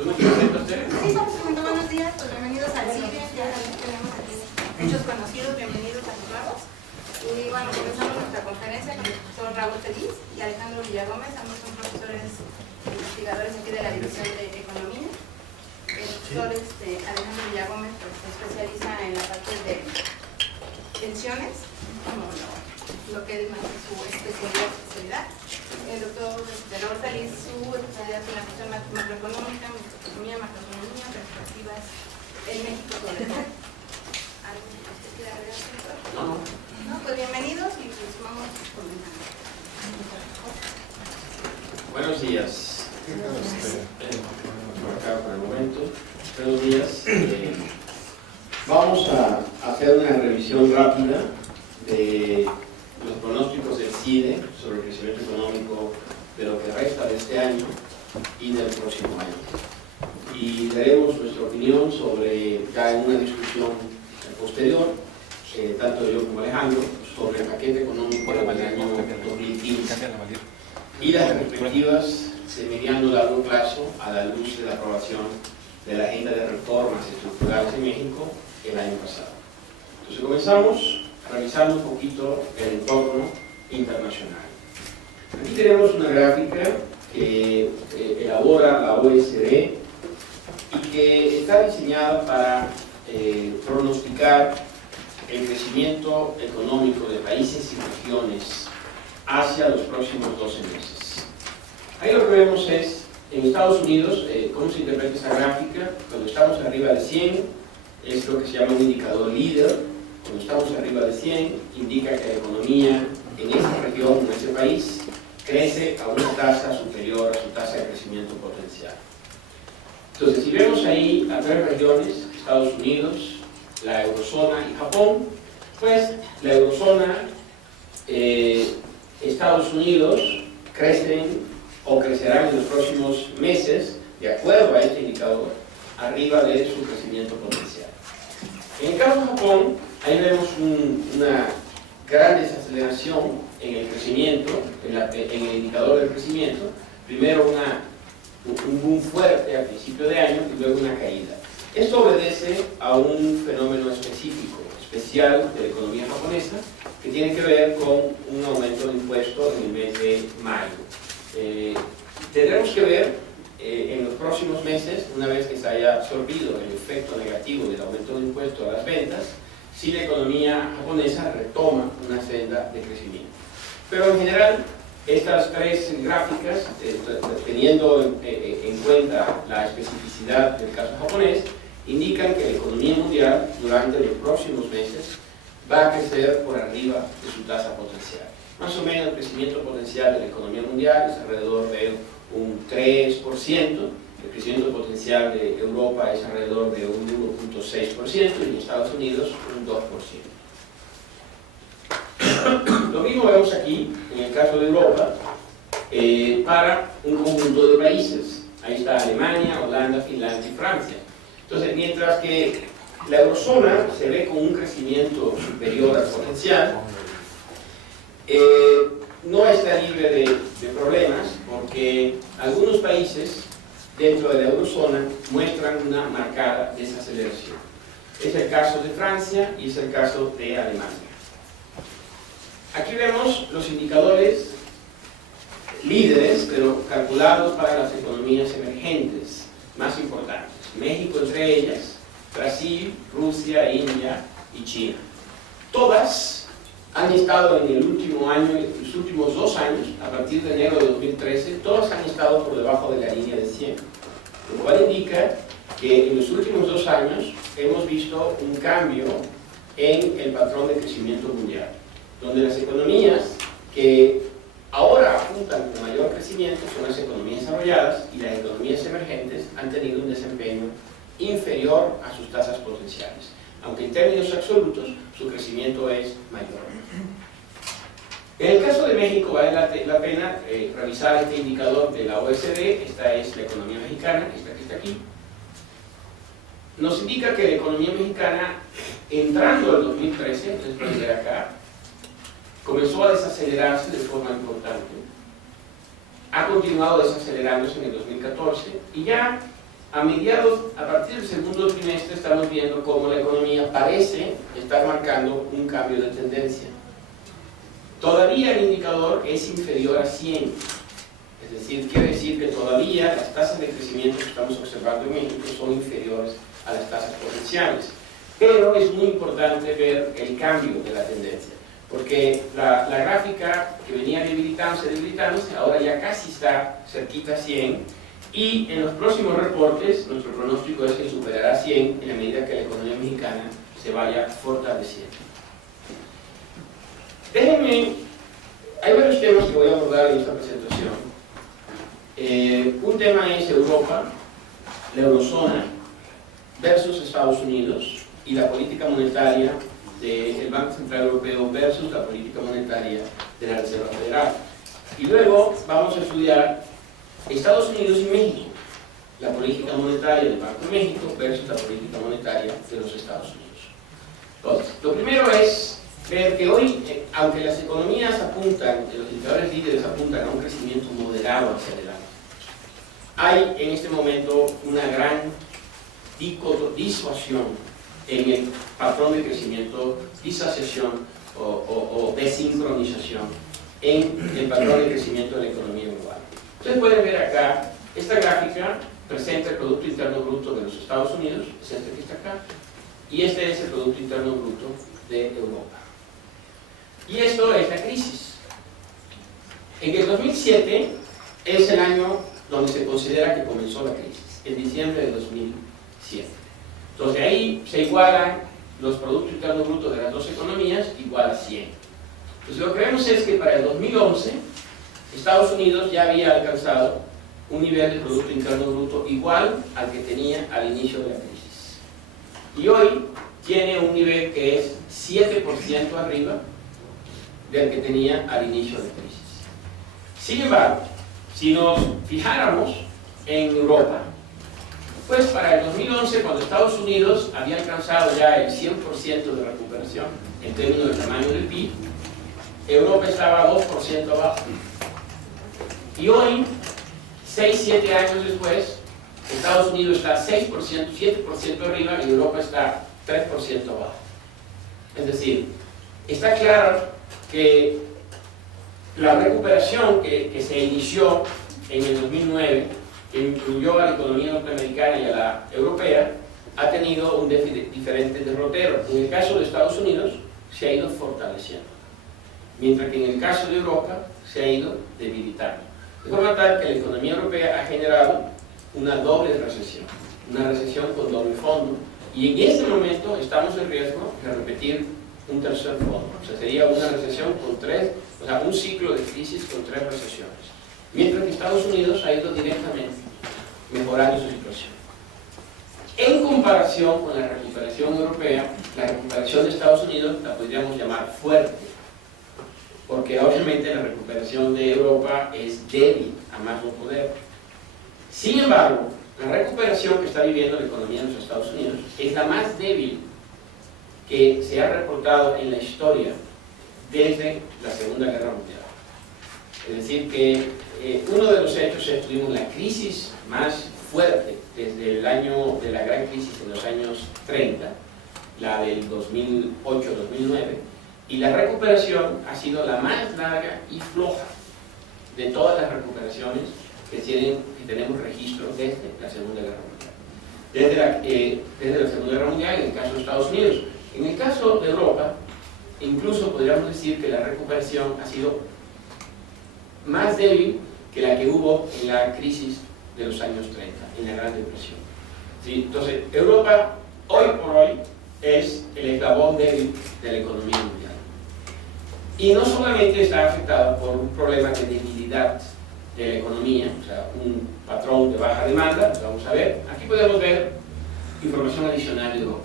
¿Yo me presento a ustedes? Sí, estamos presentando. Buenos días, pues bienvenidos al CIDE. Ya tenemos aquí muchos conocidos, bienvenidos a los nuevos. Y bueno, comenzamos nuestra conferencia con el profesor Raúl Feliz y Alejandro Villagómez. Ambos son profesores investigadores aquí de la División de Economía. El profesor Alejandro Villagómez pues, se especializa en la parte de pensiones, como lo que es más su especialidad. El doctor Raúl Feliz, su especialidad en la cuestión macroeconómica, macroeconomía, perspectivas en México sobre todo. ¿Algo que usted quiera agregar, doctor? No, pues bienvenidos y pues vamos comenzando. Buenos días. Por acá por el momento. Buenos días. Vamos a hacer una revisión rápida de los pronósticos del CIDE sobre el crecimiento económico de lo que resta de este año y del próximo año. Y daremos nuestra opinión sobre, ya en una discusión posterior, tanto yo como Alejandro, sobre el paquete económico del año 2015 y las perspectivas de mediano y largo plazo a la luz de la aprobación de la agenda de reformas estructurales en México el año pasado. Entonces comenzamos revisando un poquito el entorno internacional. Aquí tenemos una gráfica que elabora la OECD y que está diseñada para pronosticar el crecimiento económico de países y regiones hacia los próximos 12 meses. Ahí lo que vemos es, en Estados Unidos, cómo se interpreta esa gráfica. Cuando estamos arriba de 100 es lo que se llama un indicador líder. Cuando estamos arriba de 100 indica que la economía en esa región, en ese país, crece a una tasa superior a su tasa de crecimiento potencial. Entonces, si vemos ahí las tres regiones, Estados Unidos, la eurozona y Japón, pues la eurozona, Estados Unidos crecen o crecerán en los próximos meses, de acuerdo a este indicador, arriba de su crecimiento potencial. En el caso de Japón, ahí vemos una gran desaceleración en el crecimiento, en el indicador del crecimiento. Primero un boom fuerte al principio de año y luego una caída. Esto obedece a un fenómeno específico, especial de la economía japonesa, que tiene que ver con un aumento de impuestos en el mes de mayo. Tendremos que ver en los próximos meses, una vez que se haya absorbido el efecto negativo del aumento de impuestos a las ventas, si la economía japonesa retoma una senda de crecimiento. Pero en general, estas tres gráficas, teniendo en cuenta la especificidad del caso japonés, indican que la economía mundial durante los próximos meses va a crecer por arriba de su tasa potencial. Más o menos el crecimiento potencial de la economía mundial es alrededor de un 3%, el crecimiento potencial de Europa es alrededor de un 1.6% y en Estados Unidos un 2%. Lo mismo vemos aquí, en el caso de Europa, para un conjunto de países. Ahí está Alemania, Holanda, Finlandia y Francia. Entonces, mientras que la eurozona se ve con un crecimiento superior al potencial, no está libre de problemas porque algunos países dentro de la eurozona muestran una marcada desaceleración. Es el caso de Francia y es el caso de Alemania. Aquí vemos los indicadores líderes, pero calculados para las economías emergentes más importantes. México entre ellas, Brasil, Rusia, India y China. Todas han estado en el último año, los últimos 2 años, a partir de enero de 2013, todas han estado por debajo de la línea de 100. Lo cual indica que en los últimos 2 años hemos visto un cambio en el patrón de crecimiento mundial, donde las economías que ahora apuntan con mayor crecimiento son las economías desarrolladas y las economías emergentes han tenido un desempeño inferior a sus tasas potenciales, aunque en términos absolutos su crecimiento es mayor. En el caso de México vale la pena revisar este indicador de la OECD. Esta es la economía mexicana, esta que está aquí. Nos indica que la economía mexicana, entrando al 2013, después de acá, comenzó a desacelerarse de forma importante. Ha continuado desacelerándose en el 2014 y ya a partir del segundo trimestre estamos viendo cómo la economía parece estar marcando un cambio de tendencia. Todavía el indicador es inferior a 100, es decir, quiere decir que todavía las tasas de crecimiento que estamos observando en México son inferiores a las tasas potenciales. Pero es muy importante ver el cambio de la tendencia, porque la gráfica que venía debilitándose, ahora ya casi está cerquita a 100, y en los próximos reportes nuestro pronóstico es que superará 100 en la medida que la economía mexicana se vaya fortaleciendo. Déjenme, hay varios temas que voy a abordar en esta presentación. Un tema es Europa, la eurozona versus Estados Unidos y la política monetaria del Banco Central Europeo versus la política monetaria de la Reserva Federal. Y luego vamos a estudiar Estados Unidos y México, la política monetaria del Banco de México versus la política monetaria de los Estados Unidos. Entonces, lo primero es ver que hoy, aunque las economías apuntan, los indicadores líderes apuntan a un crecimiento moderado hacia adelante, hay en este momento una gran disuasión en el patrón de crecimiento, disasociación o desincronización en el patrón de crecimiento de la economía global. Ustedes pueden ver acá, esta gráfica presenta el Producto Interno Bruto de los Estados Unidos, es este que está acá, y este es el Producto Interno Bruto de Europa. Y esto es la crisis. En el 2007 es el año donde se considera que comenzó la crisis, en diciembre de 2007. Entonces ahí se igualan los Productos Internos Brutos de las dos economías, igual a 100. Entonces lo que vemos es que para el 2011 Estados Unidos ya había alcanzado un nivel de Producto Interno Bruto igual al que tenía al inicio de la crisis. Y hoy tiene un nivel que es 7% arriba del que tenía al inicio de la crisis. Sin embargo, si nos fijáramos en Europa, pues para el 2011, cuando Estados Unidos había alcanzado ya el 100% de recuperación en términos del tamaño del PIB, Europa estaba 2% abajo. Y hoy, 6-7 años después, Estados Unidos está 6%, 7% arriba y Europa está 3% abajo. Es decir, está claro que la recuperación que se inició en el 2009, que incluyó a la economía norteamericana y a la europea, ha tenido un diferente derrotero. En el caso de Estados Unidos, se ha ido fortaleciendo, mientras que en el caso de Europa, se ha ido debilitando. De forma tal que la economía europea ha generado una doble recesión, una recesión con doble fondo, y en este momento estamos en riesgo de repetir un tercer fondo. O sea, sería una recesión con un ciclo de crisis con 3 recesiones. Mientras que Estados Unidos ha ido directamente mejorando su situación. En comparación con la recuperación europea, la recuperación de Estados Unidos la podríamos llamar fuerte, porque obviamente la recuperación de Europa es débil, a más no poder. Sin embargo, la recuperación que está viviendo la economía de los Estados Unidos es la más débil que se ha reportado en la historia desde la Segunda Guerra Mundial. Es decir, que uno de los hechos es que tuvimos la crisis más fuerte desde el año de la gran crisis en los años 30, la del 2008-2009, y la recuperación ha sido la más larga y floja de todas las recuperaciones que tenemos registro desde la Segunda Guerra Mundial. Desde la Segunda Guerra Mundial, en el caso de Estados Unidos. En el caso de Europa, incluso podríamos decir que la recuperación ha sido más débil que la que hubo en la crisis de los años 30, en la Gran Depresión. ¿Sí? Entonces, Europa, hoy por hoy, es el eslabón débil de la economía mundial. Y no solamente está afectada por un problema de debilidad de la economía, o sea, un patrón de baja demanda, vamos a ver. Aquí podemos ver información adicional de Europa.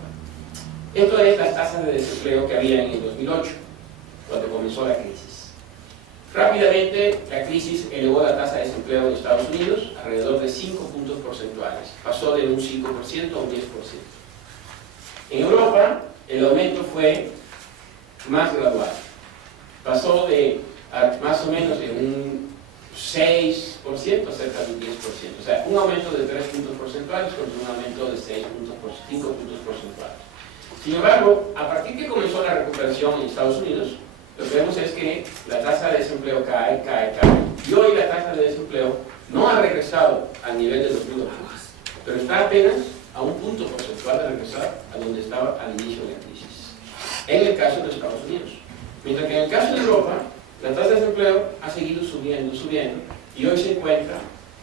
Esto es las tasas de desempleo que había en el 2008, cuando comenzó la crisis. Rápidamente, la crisis elevó la tasa de desempleo en Estados Unidos alrededor de 5 puntos porcentuales. Pasó de un 5% a un 10%. En Europa, el aumento fue más gradual. Pasó de más o menos de un 6%, cerca del 10%. O sea, un aumento de 3 puntos porcentuales contra un aumento de 5 puntos porcentuales. Sin embargo, a partir que comenzó la recuperación en Estados Unidos, lo que vemos es que la tasa de desempleo cae. Y hoy la tasa de desempleo no ha regresado al nivel de 2008, pero está apenas a un punto porcentual de regresar a donde estaba al inicio de la crisis. En el caso de Estados Unidos. Mientras que en el caso de Europa, la tasa de desempleo ha seguido subiendo, y hoy se encuentra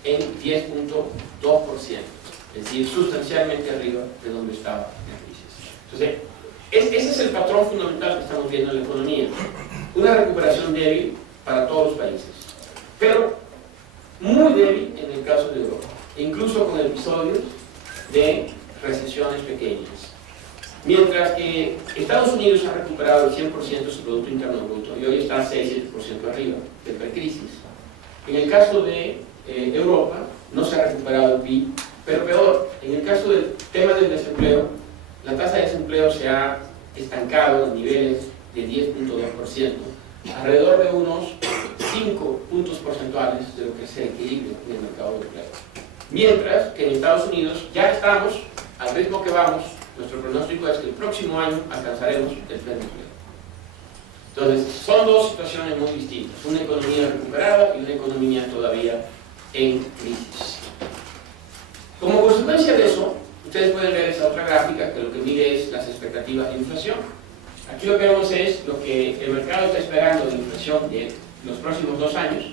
en 10.2%, es decir, sustancialmente arriba de donde estaba la crisis. Entonces, ese es el patrón fundamental que estamos viendo en la economía. Una recuperación débil para todos los países, pero muy débil en el caso de Europa, incluso con episodios de recesiones pequeñas. Mientras que Estados Unidos ha recuperado el 100% de su Producto Interno Bruto y hoy está 6-7% arriba de precrisis. En el caso de Europa no se ha recuperado el PIB, pero peor, en el caso del tema del desempleo, la tasa de desempleo se ha estancado en niveles de 10.2%, alrededor de unos 5 puntos porcentuales de lo que es el equilibrio en el mercado de empleo. Mientras que en Estados Unidos ya estamos, al ritmo que vamos, nuestro pronóstico es que el próximo año alcanzaremos el pleno empleo. Entonces, son dos situaciones muy distintas, una economía recuperada y una economía todavía en crisis. Como consecuencia de eso, ustedes pueden ver esa otra gráfica que lo que mide es las expectativas de inflación. Aquí lo que vemos es lo que el mercado está esperando de inflación de los próximos 2 años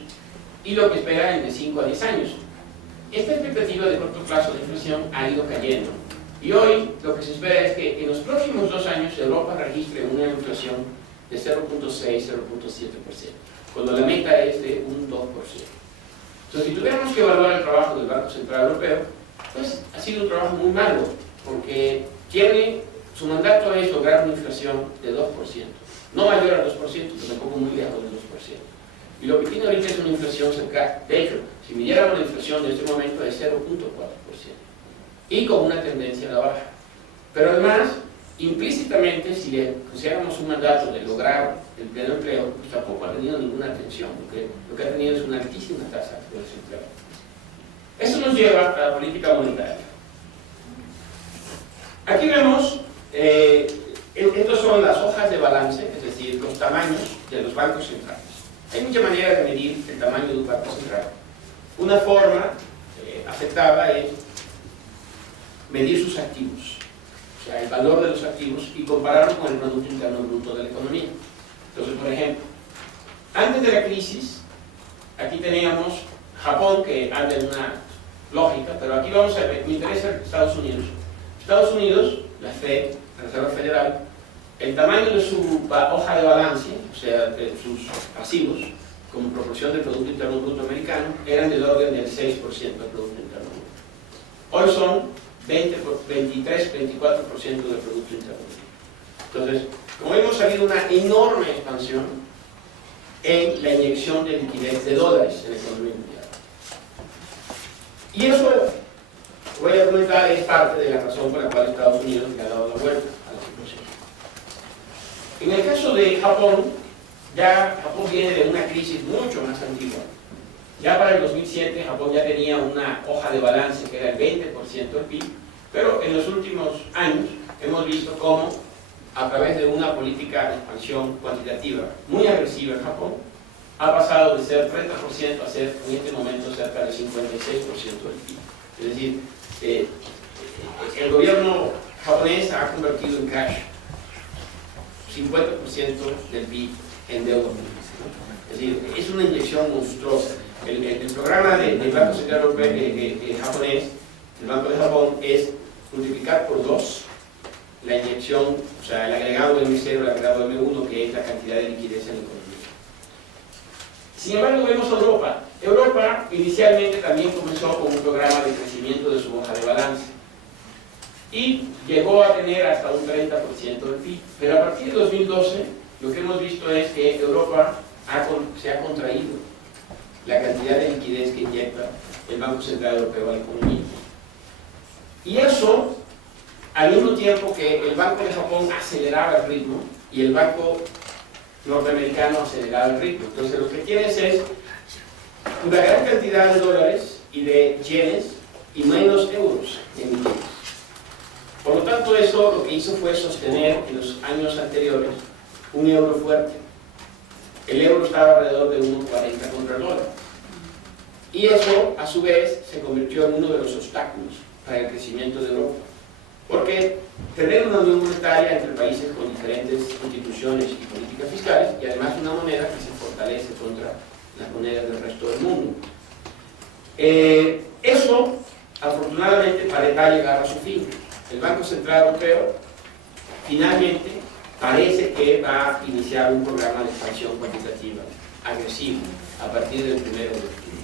y lo que esperan de 5 a 10 años. Esta expectativa de corto plazo de inflación ha ido cayendo y hoy lo que se espera es que en los próximos 2 años Europa registre una inflación de 0.6-0.7%, cuando la meta es de un 2%. Entonces, si tuviéramos que evaluar el trabajo del Banco Central Europeo, pues ha sido un trabajo muy malo, porque su mandato es lograr una inflación de 2%, no mayor al 2%, pero tampoco muy lejos del 2%. Y lo que tiene ahorita es una inflación cercana. De hecho, si midiéramos la inflación de este momento es 0.4%, y con una tendencia a la baja. Pero además, implícitamente, si le pusiéramos un mandato de lograr el pleno empleo, pues tampoco ha tenido ninguna atención, porque lo que ha tenido es una altísima tasa de desempleo. Eso nos lleva a la política monetaria. Aquí vemos, estas son las hojas de balance, es decir, los tamaños de los bancos centrales. Hay muchas maneras de medir el tamaño de un banco central. Una forma aceptada es medir sus activos, o sea, el valor de los activos, y compararlo con el Producto Interno Bruto de la economía. Entonces, por ejemplo, antes de la crisis, aquí teníamos Japón, que anda en una lógica, pero aquí vamos a ver, me interesa Estados Unidos. Estados Unidos, la Fed, la Reserva Federal, el tamaño de su hoja de balance, o sea, de sus pasivos, como proporción del Producto Interno Bruto americano, eran del orden del 6% del Producto Interno Bruto. Hoy son 23-24% del Producto Interno Bruto. Entonces, como vemos, ha habido una enorme expansión en la inyección de liquidez de dólares en la economía mundial. Y eso, voy a comentar, es parte de la razón por la cual Estados Unidos le ha dado la vuelta a la situación. En el caso de Japón, ya Japón viene de una crisis mucho más antigua. Ya para el 2007 Japón ya tenía una hoja de balance que era el 20% del PIB, pero en los últimos años hemos visto cómo, a través de una política de expansión cuantitativa muy agresiva en Japón, ha pasado de ser 30% a ser en este momento cerca del 56% del PIB. Es decir, el gobierno japonés ha convertido en cash 50% del PIB en deuda pública. Es decir, es una inyección monstruosa. El programa del Banco Central japonés, el Banco de Japón, es multiplicar por 2 la inyección, o sea, el agregado del M0, el agregado del M1, que es la cantidad de liquidez en la economía. Sin embargo, vemos a Europa. Europa inicialmente también comenzó con un programa de crecimiento de su hoja de balance y llegó a tener hasta un 30% del PIB. Pero a partir de 2012, lo que hemos visto es que Europa se ha contraído la cantidad de liquidez que inyecta el Banco Central Europeo a la economía. Y eso, al mismo tiempo que el Banco de Japón aceleraba el ritmo y el Banco norteamericano aceleraba el ritmo. Entonces, lo que tienes es una gran cantidad de dólares y de yenes y menos euros emitidos. Por lo tanto, eso lo que hizo fue sostener en los años anteriores un euro fuerte. El euro estaba alrededor de 1,40 contra el dólar. Y eso, a su vez, se convirtió en uno de los obstáculos para el crecimiento de Europa. Porque tener una unión monetaria entre países con diferentes instituciones y políticas fiscales, y además una moneda que se fortalece contra las monedas del resto del mundo. Eso, afortunadamente, parece llegar a su fin. El Banco Central Europeo finalmente parece que va a iniciar un programa de expansión cuantitativa agresivo a partir del 1 de octubre.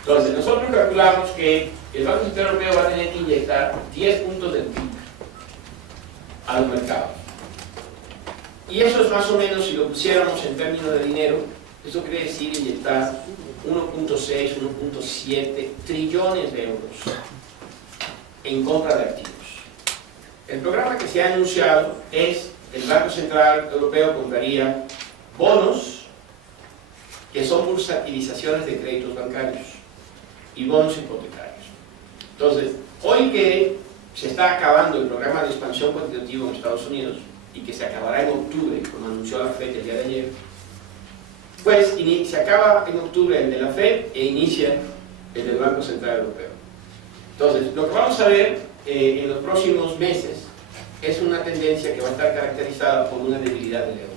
Entonces, nosotros calculamos que el Banco Central Europeo va a tener que inyectar 10 puntos del PIB a los mercados. Y eso es más o menos, si lo pusiéramos en términos de dinero, eso quiere decir inyectar 1,6, 1,7 trillones de euros en compra de activos. El programa que se ha anunciado es: el Banco Central Europeo compraría bonos que son bursatilizaciones de créditos bancarios y bonos hipotecarios. Entonces, hoy que se está acabando el programa de expansión cuantitativa en Estados Unidos y que se acabará en octubre, como anunció la FED el día de ayer, pues se acaba en octubre el de la FED e inicia el del Banco Central Europeo. Entonces, lo que vamos a ver en los próximos meses es una tendencia que va a estar caracterizada por una debilidad del euro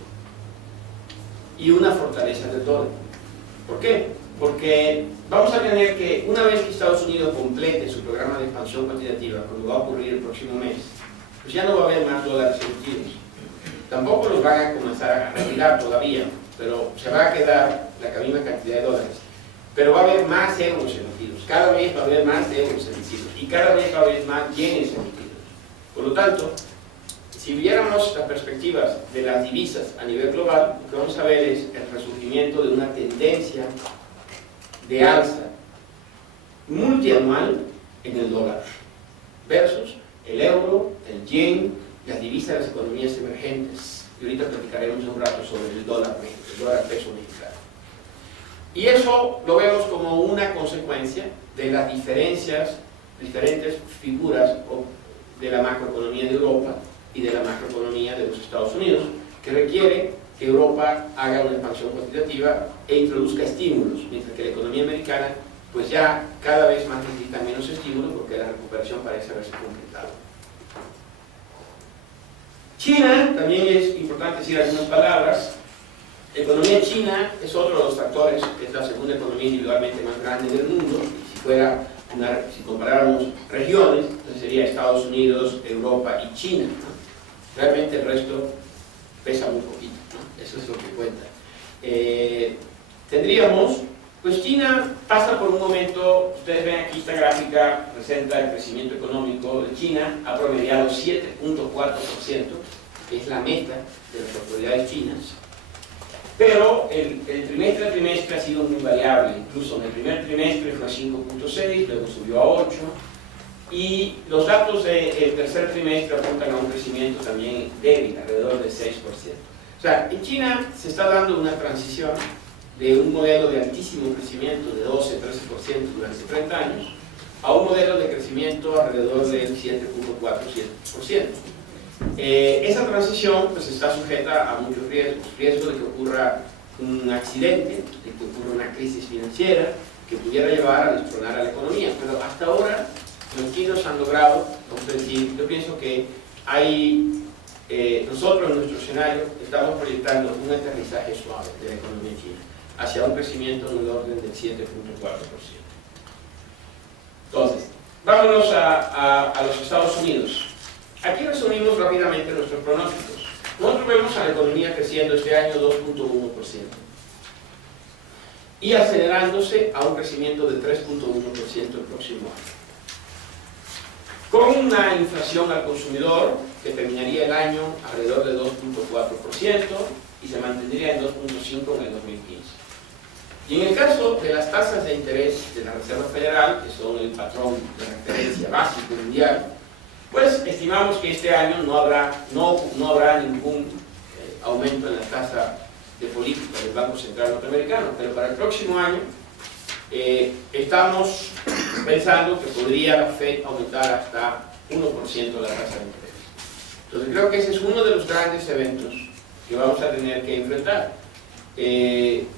y una fortaleza del dólar. ¿Por qué? Porque vamos a tener que, una vez que Estados Unidos complete su programa de expansión cuantitativa, cuando va a ocurrir el próximo mes, pues ya no va a haber más dólares emitidos. Tampoco los van a comenzar a retirar todavía, pero se va a quedar la misma cantidad de dólares. Pero va a haber más euros emitidos, cada vez va a haber más euros emitidos y cada vez va a haber más yenes emitidos. Por lo tanto, si viéramos las perspectivas de las divisas a nivel global, lo que vamos a ver es el resurgimiento de una tendencia de alza multianual en el dólar versus el euro, el yen, las divisas de las economías emergentes. Y ahorita platicaremos un rato sobre el dólar peso mexicano. Y eso lo vemos como una consecuencia de las diferentes figuras de la macroeconomía de Europa y de la macroeconomía de los Estados Unidos, que requiere que Europa haga una expansión cuantitativa e introduzca estímulos, mientras que la economía americana pues ya cada vez más necesita menos estímulos porque la recuperación parece haberse completado. China, también es importante decir algunas palabras. La economía china es otro de los factores, es la segunda economía individualmente más grande del mundo, y si comparáramos regiones, entonces sería Estados Unidos, Europa y China, ¿no? Realmente el resto pesa muy poquito, ¿no? Eso es lo que cuenta. Pues China pasa por un momento, ustedes ven aquí esta gráfica, presenta el crecimiento económico de China, ha promediado 7,4%, que es la meta de las autoridades chinas. Pero el trimestre a trimestre ha sido muy variable, incluso en el primer trimestre fue a 5,6, luego subió a 8, y los datos del tercer trimestre apuntan a un crecimiento también débil, alrededor del 6%. O sea, en China se está dando una transición de un modelo de altísimo crecimiento de 12-13% durante 30 años a un modelo de crecimiento alrededor del 7,4-7%. Esa transición pues está sujeta a muchos riesgos de que ocurra un accidente, de que ocurra una crisis financiera que pudiera llevar a destronar a la economía, pero hasta ahora los chinos han logrado, vamos a decir, yo pienso que nosotros en nuestro escenario estamos proyectando un aterrizaje suave de la economía china hacia un crecimiento en el orden del 7,4%. Entonces, vámonos a los Estados Unidos. Aquí resumimos rápidamente nuestros pronósticos. Nosotros vemos a la economía creciendo este año 2,1% y acelerándose a un crecimiento de 3,1% el próximo año, con una inflación al consumidor que terminaría el año alrededor de 2,4% y se mantendría en 2,5% en el 2015. Y en el caso de las tasas de interés de la Reserva Federal, que son el patrón de referencia básico mundial, pues estimamos que este año no habrá ningún aumento en la tasa de política del Banco Central norteamericano, pero para el próximo año estamos pensando que podría la Fed aumentar hasta 1% la tasa de interés. Entonces creo que ese es uno de los grandes eventos que vamos a tener que enfrentar.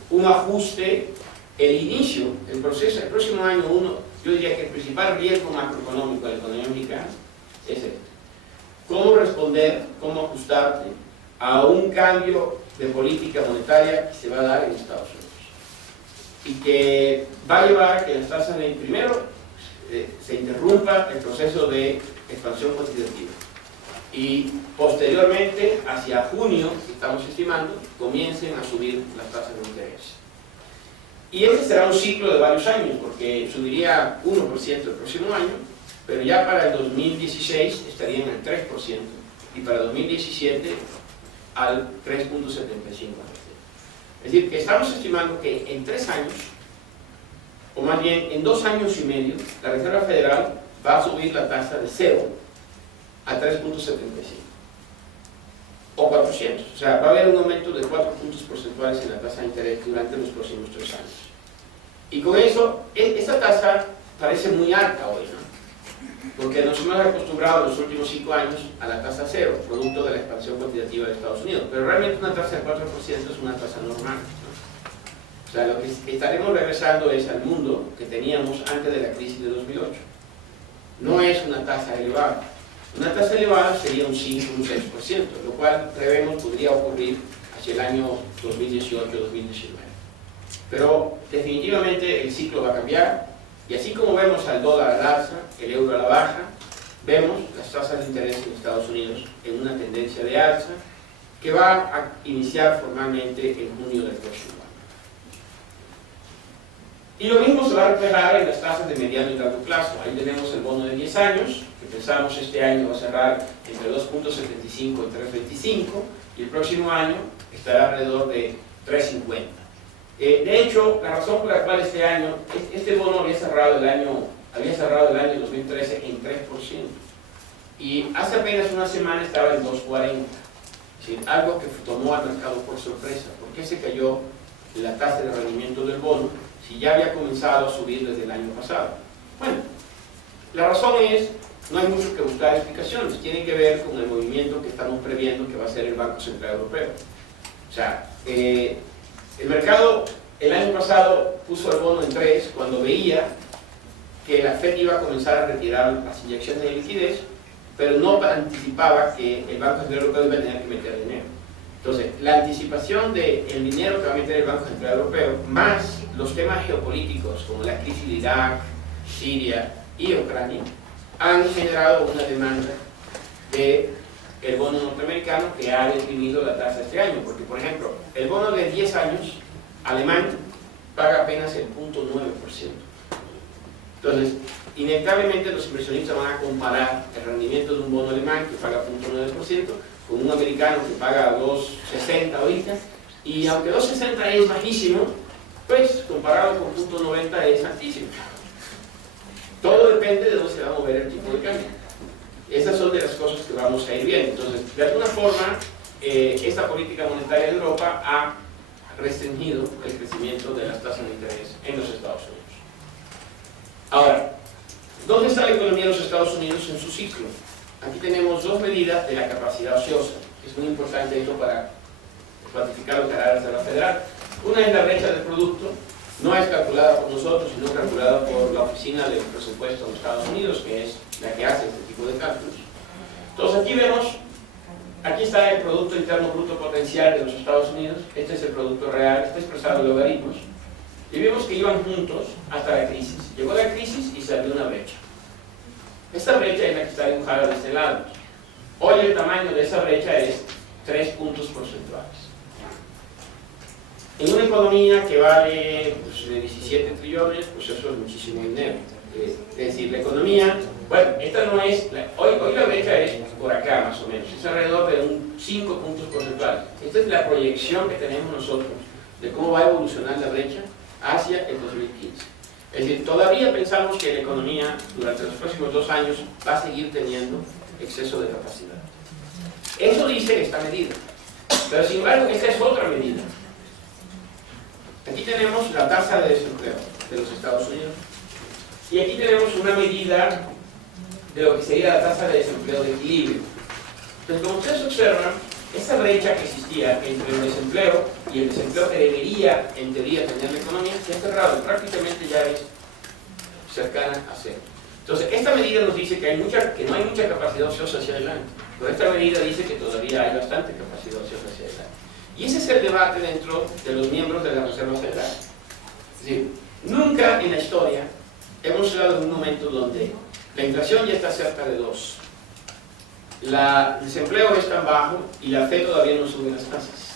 Un ajuste, el inicio, el proceso, el próximo año yo diría que el principal riesgo macroeconómico de la economía mexicana es este. Cómo responder, cómo ajustarte a un cambio de política monetaria que se va a dar en Estados Unidos y que va a llevar a que las tasas de primero se interrumpa el proceso de expansión cuantitativa y posteriormente, hacia junio, que estamos estimando, comiencen a subir las tasas de interés. Y este será un ciclo de varios años, porque subiría 1% el próximo año, pero ya para el 2016 estarían al 3% y para el 2017 al 3.75%. Es decir, que estamos estimando que en 3 años, o más bien en 2 años y medio, la Reserva Federal va a subir la tasa de 0 a 3.75 o 400, o sea, va a haber un aumento de 4 puntos porcentuales en la tasa de interés durante los próximos 3 años. Y con eso, esta tasa parece muy alta hoy, ¿no? Porque nos hemos acostumbrado en los últimos 5 años a la tasa 0, producto de la expansión cuantitativa de Estados Unidos, pero realmente una tasa de 4% es una tasa normal, ¿no? O sea, lo que estaremos regresando es al mundo que teníamos antes de la crisis de 2008. No es una tasa elevada. Una tasa elevada sería un 5 o un 6%, lo cual prevemos podría ocurrir hacia el año 2018-2019. Pero definitivamente el ciclo va a cambiar, y así como vemos al dólar al alza, el euro a la baja, vemos las tasas de interés en Estados Unidos en una tendencia de alza que va a iniciar formalmente en junio del próximo año. Y lo mismo se va a reflejar en las tasas de mediano y largo plazo. Ahí tenemos el bono de 10 años, que pensamos este año va a cerrar entre 2.75 y 3.25, y el próximo año estará alrededor de 3.50. De hecho, la razón por la cual este año, este bono había cerrado el año 2013 en 3%, y hace apenas una semana estaba en 2.40, es decir, algo que tomó al mercado por sorpresa. ¿Por qué se cayó la tasa de rendimiento del bono si ya había comenzado a subir desde el año pasado? Bueno, la razón es, no hay mucho que buscar explicaciones, tiene que ver con el movimiento que estamos previendo que va a hacer el Banco Central Europeo. O sea, el mercado el año pasado puso el bono en 3 cuando veía que la Fed iba a comenzar a retirar las inyecciones de liquidez, pero no anticipaba que el Banco Central Europeo iba a tener que meter dinero. Entonces, la anticipación del dinero que va a meter el Banco Central Europeo, más los temas geopolíticos como la crisis de Irak, Siria y Ucrania, han generado una demanda del bono norteamericano que ha deprimido la tasa este año. Porque, por ejemplo, el bono de 10 años alemán paga apenas el 0.9%. Entonces, inevitablemente los inversionistas van a comparar el rendimiento de un bono alemán que paga 0.9% con un americano que paga 2.60 ahorita, y aunque 2.60 es bajísimo, pues comparado con 0.90 es altísimo. Todo depende de dónde se va a mover el tipo de cambio. Esas son de las cosas que vamos a ir viendo. Entonces, de alguna forma, esta política monetaria de Europa ha restringido el crecimiento de las tasas de interés en los Estados Unidos. Ahora, ¿dónde está la economía de los Estados Unidos en su ciclo? Aquí tenemos 2 medidas de la capacidad ociosa. Es muy importante esto para cuantificar lo que hará la Reserva Federal. Una es la brecha del producto, no es calculada por nosotros, sino calculada por la Oficina del Presupuesto de los Estados Unidos, que es la que hace este tipo de cálculos. Entonces aquí vemos, aquí está el Producto Interno Bruto Potencial de los Estados Unidos, este es el producto real, está expresado en logaritmos, y vemos que iban juntos hasta la crisis. Llegó la crisis y se abrió una brecha. Esta brecha es la que está dibujada de este lado. Hoy el tamaño de esa brecha es 3 puntos porcentuales. En una economía que vale de 17 trillones, pues eso es muchísimo dinero. Es decir, la economía, bueno, esta no es, hoy la brecha es por acá más o menos, es alrededor de 5 puntos porcentuales. Esta es la proyección que tenemos nosotros de cómo va a evolucionar la brecha hacia el 2015. Es decir, todavía pensamos que la economía durante los próximos 2 años va a seguir teniendo exceso de capacidad. Eso dice esta medida. Pero sin embargo, esta es otra medida. Aquí tenemos la tasa de desempleo. de los Estados Unidos. Y aquí tenemos una medida de lo que sería la tasa de desempleo de equilibrio. Entonces, como ustedes observan, esa brecha que existía entre el desempleo y el desempleo que debería, en teoría, tener la economía, se ha cerrado y prácticamente ya es cercana a cero. Entonces, esta medida nos dice que no hay mucha capacidad ociosa hacia adelante, pero esta medida dice que todavía hay bastante capacidad ociosa hacia adelante. Y ese es el debate dentro de los miembros de la Reserva Federal. Es decir, nunca en la historia hemos llegado a un momento donde la inflación ya está cerca de 2. El desempleo es tan bajo y la FED todavía no sube las tasas.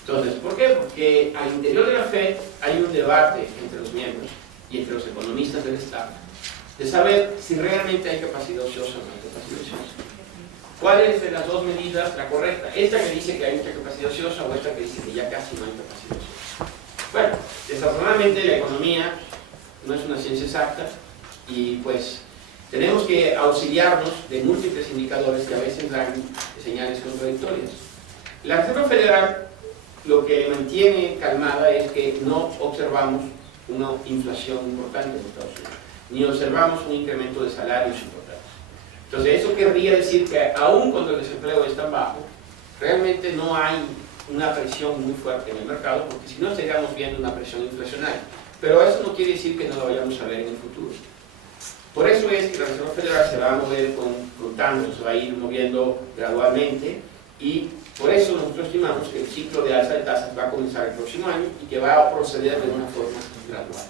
Entonces, ¿por qué? Porque al interior de la FED hay un debate entre los miembros y entre los economistas del Estado de saber si realmente hay capacidad ociosa o no hay capacidad ociosa. ¿Cuál es de las dos medidas la correcta? ¿Esta que dice que hay mucha capacidad ociosa o esta que dice que ya casi no hay capacidad ociosa? Bueno, desafortunadamente la economía no es una ciencia exacta y pues tenemos que auxiliarnos de múltiples indicadores que a veces dan señales contradictorias. La Reserva Federal lo que mantiene calmada es que no observamos una inflación importante en Estados Unidos, ni observamos un incremento de salarios importantes. Entonces eso querría decir que aun cuando el desempleo es tan bajo, realmente no hay una presión muy fuerte en el mercado, porque si no estaríamos viendo una presión inflacionaria. Pero eso no quiere decir que no lo vayamos a ver en el futuro. Por eso es que la Reserva Federal se va a mover con tanto, se va a ir moviendo gradualmente, y por eso nosotros estimamos que el ciclo de alza de tasas va a comenzar el próximo año y que va a proceder de una forma gradual.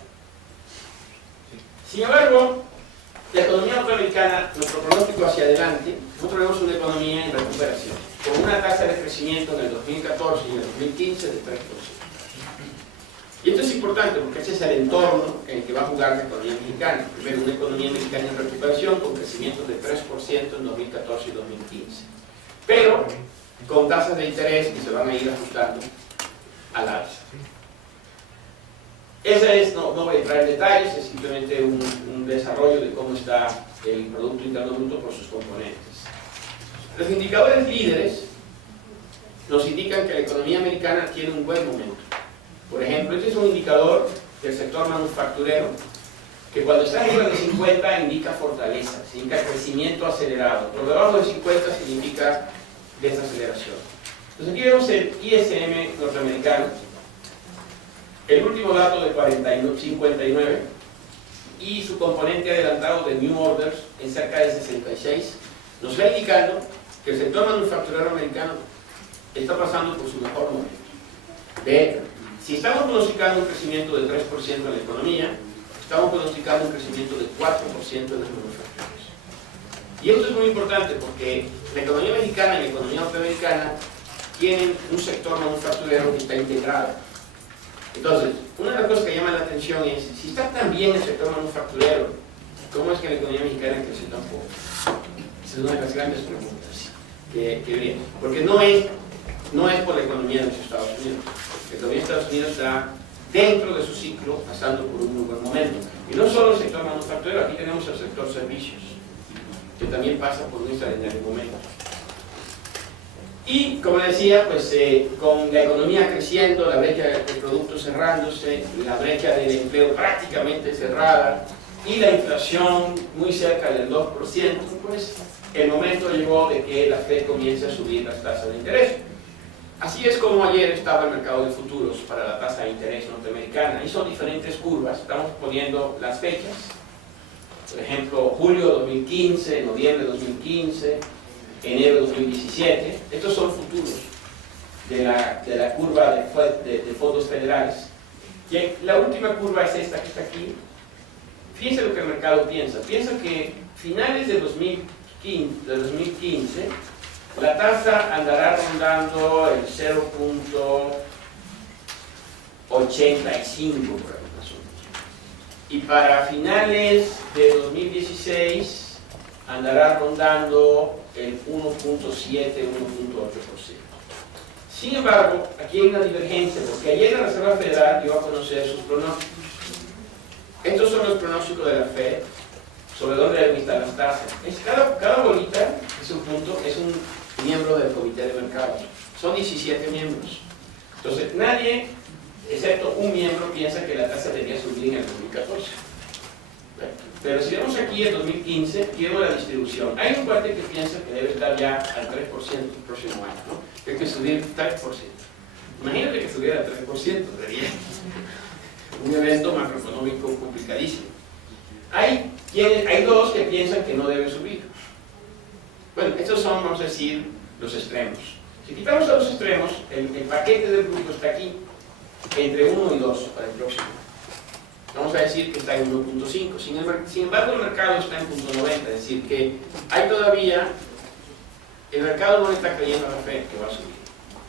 Sin embargo, la economía norteamericana, nuestro pronóstico hacia adelante, nosotros vemos una economía en recuperación, con una tasa de crecimiento en el 2014 y en el 2015 de 3%. Y esto es importante porque ese es el entorno en el que va a jugar la economía mexicana. Primero, una economía mexicana en recuperación con crecimiento de 3% en 2014 y 2015. Pero con tasas de interés que se van a ir ajustando al alza. Esa es, no voy a entrar en detalles, es simplemente un desarrollo de cómo está el Producto Interno Bruto por sus componentes. Los indicadores líderes nos indican que la economía americana tiene un buen momento. Por ejemplo, este es un indicador del sector manufacturero que cuando está arriba de 50 indica fortaleza, significa crecimiento acelerado. Por debajo de 50 significa desaceleración. Entonces aquí vemos el ISM norteamericano, el último dato de 59 y su componente adelantado de New Orders en cerca de 66 nos va indicando que el sector manufacturero americano está pasando por su mejor momento. De hecho, si estamos pronosticando un crecimiento de 3% en la economía, estamos pronosticando un crecimiento de 4% en las manufacturas. Y esto es muy importante porque la economía mexicana y la economía norteamericana tienen un sector manufacturero que está integrado. Entonces, una de las cosas que llama la atención es, si está tan bien el sector manufacturero, ¿cómo es que la economía mexicana crece tan poco? Esa es una de las grandes preguntas que viene. Porque no es por la economía de los Estados Unidos. La economía de Estados Unidos está dentro de su ciclo, pasando por un muy buen momento. Y no solo el sector manufacturero, aquí tenemos el sector servicios, que también pasa por un extraordinario momento. Y, como decía, pues con la economía creciendo, la brecha de productos cerrándose, la brecha del empleo prácticamente cerrada y la inflación muy cerca del 2%, pues el momento llegó de que la FED comience a subir las tasas de interés. Así es como ayer estaba el mercado de futuros para la tasa de interés norteamericana, y son diferentes curvas, estamos poniendo las fechas, por ejemplo, julio 2015, noviembre 2015, enero 2017, estos son futuros de la curva de fondos federales. Y la última curva es esta que está aquí. Fíjense lo que el mercado piensa que finales de 2015 la tasa andará rondando el 0.85 por ahí más o menos. Y para finales de 2016 andará rondando el 1.7, 1.8%. Sin embargo, aquí hay una divergencia, porque ayer la Reserva Federal dio a conocer sus pronósticos. Estos son los pronósticos de la FED sobre dónde deben estar las tasas. Cada bolita es un punto, es un miembro del Comité de Mercados. Son 17 miembros. Entonces, nadie excepto un miembro piensa que la tasa debería subir en el 2014. Pero si vemos aquí el 2015, quiero la distribución. Hay un cuate que piensa que debe estar ya al 3% el próximo año, ¿no? Que hay que subir 3%. Imagínate que subiera al 3%, sería un evento macroeconómico complicadísimo. Hay dos que piensan que no debe subir. Bueno, estos son, vamos a decir, los extremos. Si quitamos a los extremos, el paquete del grupo está aquí, entre 1 y 2 para el próximo. Vamos a decir que está en 1.5. Sin embargo, el mercado está en 0.90, es decir, que hay todavía, el mercado no le está creyendo a la Fed que va a subir.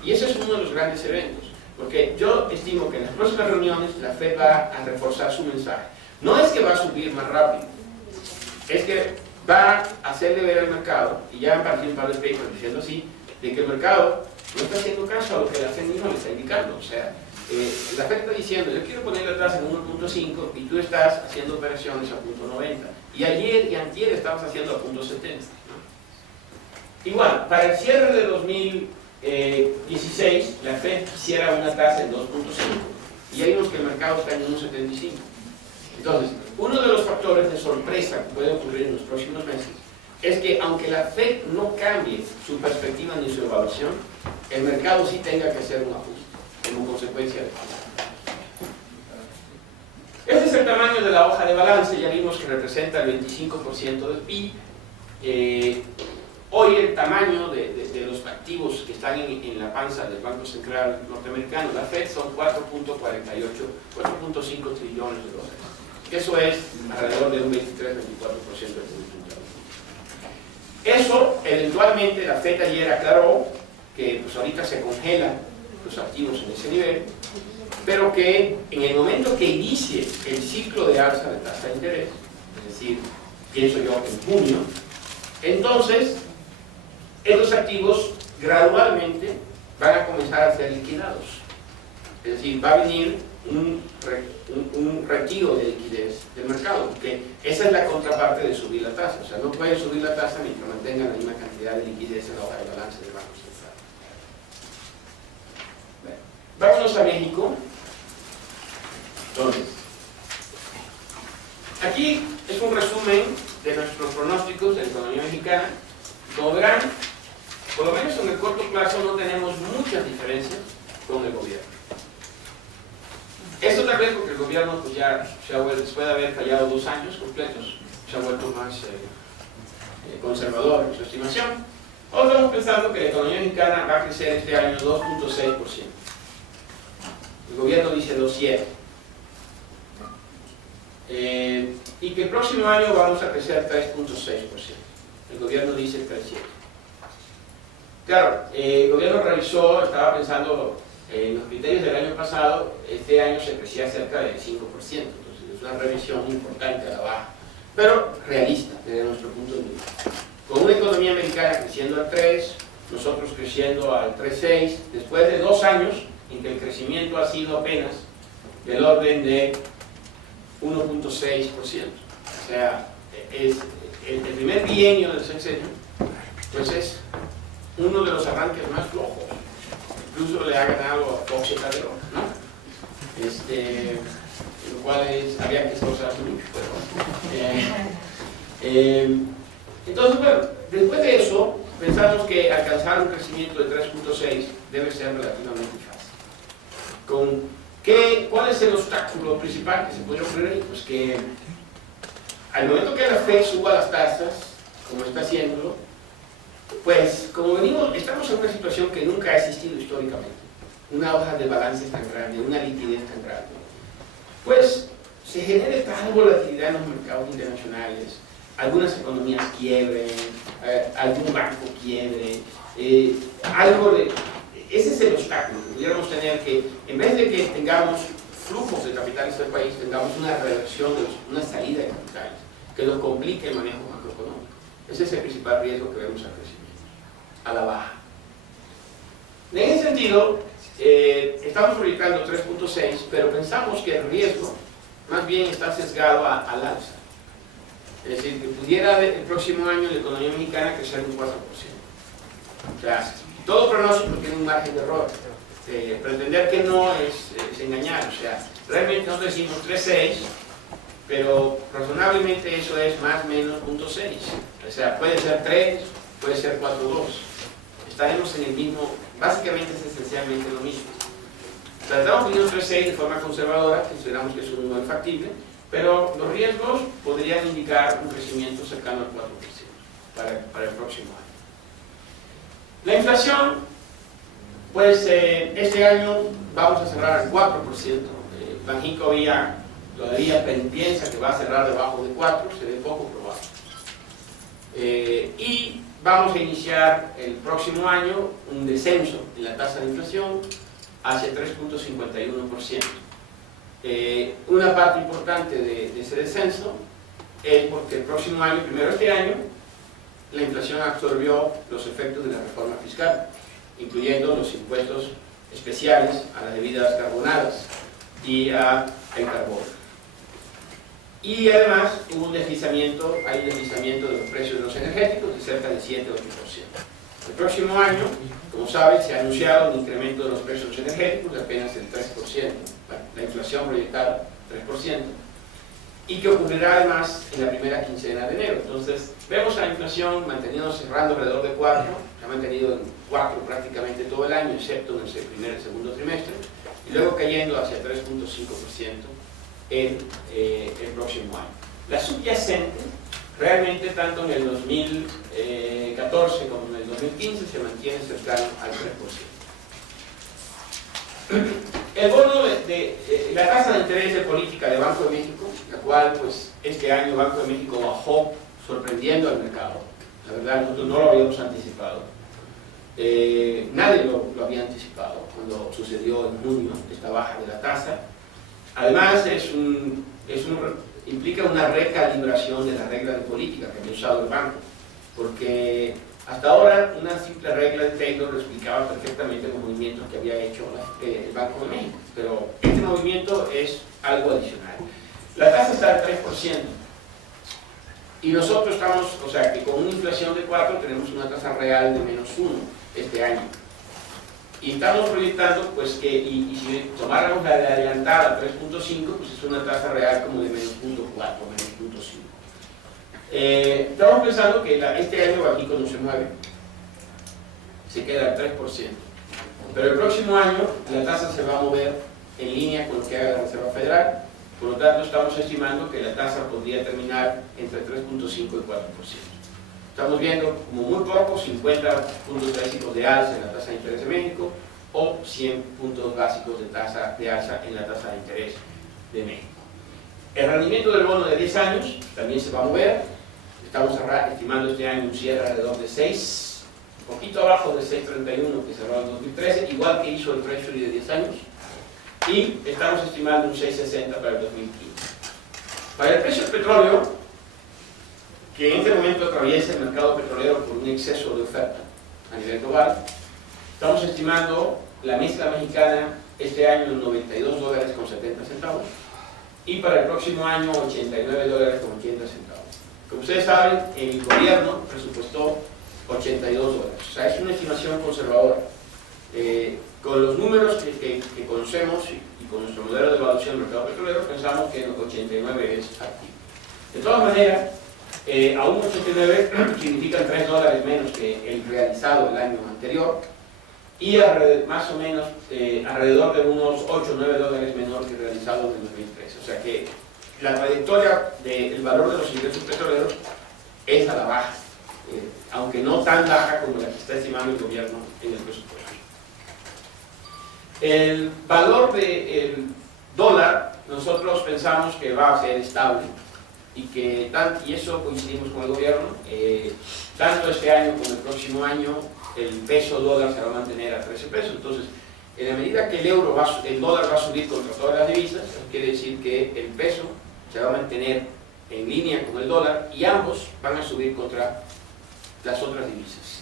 Y ese es uno de los grandes eventos, porque yo estimo que en las próximas reuniones la Fed va a reforzar su mensaje. No es que va a subir más rápido, es que va a hacerle ver al mercado, y ya han partido un par de papers diciendo así, de que el mercado no está haciendo caso a lo que la Fed misma le está indicando. O sea, la Fed está diciendo, yo quiero poner la tasa en 1.5 y tú estás haciendo operaciones a 0.90. Y ayer y antier estabas haciendo a 0.70. ¿no? Igual, para el cierre de 2016, la Fed quisiera una tasa en 2.5 y hay unos que el mercado está en 1.75. Entonces, uno de los factores de sorpresa que puede ocurrir en los próximos meses es que aunque la Fed no cambie su perspectiva ni su evaluación, el mercado sí tenga que hacer un ajuste como consecuencia de esto. Este es el tamaño de la hoja de balance, ya vimos que representa el 25% del PIB. Hoy el tamaño de los activos que están en la panza del Banco Central norteamericano, la Fed, son 4.5 trillones de dólares. Eso es alrededor de un 23-24% del Producto Interno. Eso, eventualmente, la Fed ayer aclaró que pues, ahorita se congelan los activos en ese nivel, pero que en el momento que inicie el ciclo de alza de tasa de interés, es decir, pienso yo que en junio, entonces estos activos gradualmente van a comenzar a ser liquidados. Es decir, va a venir un retiro de liquidez del mercado, porque esa es la contraparte de subir la tasa. O sea, no pueden subir la tasa mientras mantengan la misma cantidad de liquidez en la hoja de balance del Banco Central. Vámonos a México. Entonces, aquí es un resumen de nuestros pronósticos de la economía mexicana. Como verán, por lo menos en el corto plazo no tenemos muchas diferencias con el gobierno. Esto tal vez porque el gobierno pues ya se ha vuelto, después de haber fallado 2 años completos, se ha vuelto más conservador en su estimación. Hoy estamos pensando que la economía mexicana va a crecer este año 2.6%. El gobierno dice 2.7%. Y que el próximo año vamos a crecer 3.6%. El gobierno dice 3.7%. Claro, el gobierno revisó, estaba pensando en los criterios del año pasado, este año se crecía cerca del 5%, entonces es una revisión importante a la baja, pero realista desde nuestro punto de vista. Con una economía americana creciendo al 3%, nosotros creciendo al 3.6%, después de 2 años en que el crecimiento ha sido apenas del orden de 1.6%. O sea, es el primer bienio del sexenio, pues es uno de los arranques más flojos. Incluso le ha ganado a Fox y Calderón, ¿no? Lo cual había que esforzarse mucho. Entonces, bueno, después de eso, pensamos que alcanzar un crecimiento de 3.6 debe ser relativamente fácil. ¿Cuál es el obstáculo principal que se puede ocurrir ahí? Pues que al momento que la Fed suba las tasas, como está haciéndolo, pues como estamos en una situación que nunca ha existido históricamente, una hoja de balance tan grande, una liquidez tan grande, pues se genera tal volatilidad en los mercados internacionales, algunas economías quiebren, algún banco quiebre, ese es el obstáculo. Pudiéramos tener que, en vez de que tengamos flujos de capitales del país, tengamos una reversión, una salida de capitales, que nos complique el manejo macroeconómico. Ese es el principal riesgo que vemos al crecimiento, a la baja. En ese sentido, estamos proyectando 3.6, pero pensamos que el riesgo más bien está sesgado al alza. Es decir, que pudiera el próximo año la economía mexicana crecer un 4%. O sea, todo pronóstico tiene un margen de error. pretender que no es engañar. O sea, realmente nosotros decimos 3.6, pero razonablemente eso es más o menos 0.6. O sea, puede ser 3, puede ser 4.2. Estaremos en el mismo, básicamente es esencialmente lo mismo. O sea, estamos poniendo 3.6 de forma conservadora, consideramos que es un número factible, pero los riesgos podrían indicar un crecimiento cercano al 4% para el próximo año. La inflación, pues este año vamos a cerrar al 4%. Banxico todavía piensa que va a cerrar debajo de 4, se ve poco probable. Y vamos a iniciar el próximo año un descenso en la tasa de inflación hacia 3.51%. Una parte importante de ese descenso es porque el próximo año, primero este año, la inflación absorbió los efectos de la reforma fiscal, incluyendo los impuestos especiales a las bebidas carbonadas y al carbón. Y además hubo hay un deslizamiento de los precios de los energéticos de cerca de 7-8%. El próximo año, como saben, se ha anunciado un incremento de los precios energéticos de apenas el 3%, la inflación proyectada 3%, y que ocurrirá además en la primera quincena de enero. Entonces, vemos a la inflación cerrando alrededor de 4, se ha mantenido en 4 prácticamente todo el año, excepto en el primer y segundo trimestre, y luego cayendo hacia 3.5% en el próximo año. La subyacente, realmente tanto en el 2014 como en el 2015, se mantiene cercano al 3%. El bono la tasa de interés de política de Banco de México, la cual pues este año Banco de México bajó sorprendiendo al mercado. La verdad nosotros no lo habíamos anticipado. Nadie lo había anticipado cuando sucedió en junio esta baja de la tasa. Además implica una recalibración de la regla de política que había usado el banco, porque hasta ahora una simple regla de Taylor lo explicaba perfectamente los movimientos que había hecho el Banco de México, pero este movimiento es algo adicional. La tasa está al 3% y nosotros estamos, o sea que con una inflación de 4 tenemos una tasa real de -1 este año. Y estamos proyectando pues que, y si tomáramos la de adelantada 3.5, pues es una tasa real como de -0.4, -0.5. Estamos pensando que este año Banxico no se mueve, se queda al 3%. Pero el próximo año la tasa se va a mover en línea con lo que haga la Reserva Federal, por lo tanto estamos estimando que la tasa podría terminar entre 3.5 y 4%. Estamos viendo como muy poco 50 puntos básicos de alza en la tasa de interés de México o 100 puntos básicos de alza en la tasa de interés de México. El rendimiento del bono de 10 años también se va a mover. Estamos estimando este año un cierre alrededor de 6, un poquito abajo de 6.31 que cerró en 2013, igual que hizo el Treasury de 10 años. Y estamos estimando un 6.60 para el 2015. Para el precio del petróleo, que en este momento atraviesa el mercado petrolero por un exceso de oferta a nivel global, estamos estimando la mezcla mexicana este año en $92.70 y para el próximo año $89.80. Como ustedes saben, el gobierno presupuestó $82. O sea, es una estimación conservadora. Con los números que conocemos y con nuestro modelo de evaluación del mercado petrolero, pensamos que el 89 es factible. De todas maneras, a un 89 significan $3 menos que el realizado el año anterior y más o menos alrededor de unos 8 o 9 dólares menor que el realizado en el 2013. O sea que la trayectoria del valor de los ingresos petroleros es a la baja, aunque no tan baja como la que está estimando el gobierno en el presupuesto. El valor del dólar, nosotros pensamos que va a ser estable y eso coincidimos con el gobierno, tanto este año como el próximo año el peso dólar se va a mantener a 13 pesos. Entonces, en la medida que el dólar va a subir contra todas las divisas, eso quiere decir que el peso se va a mantener en línea con el dólar y ambos van a subir contra las otras divisas.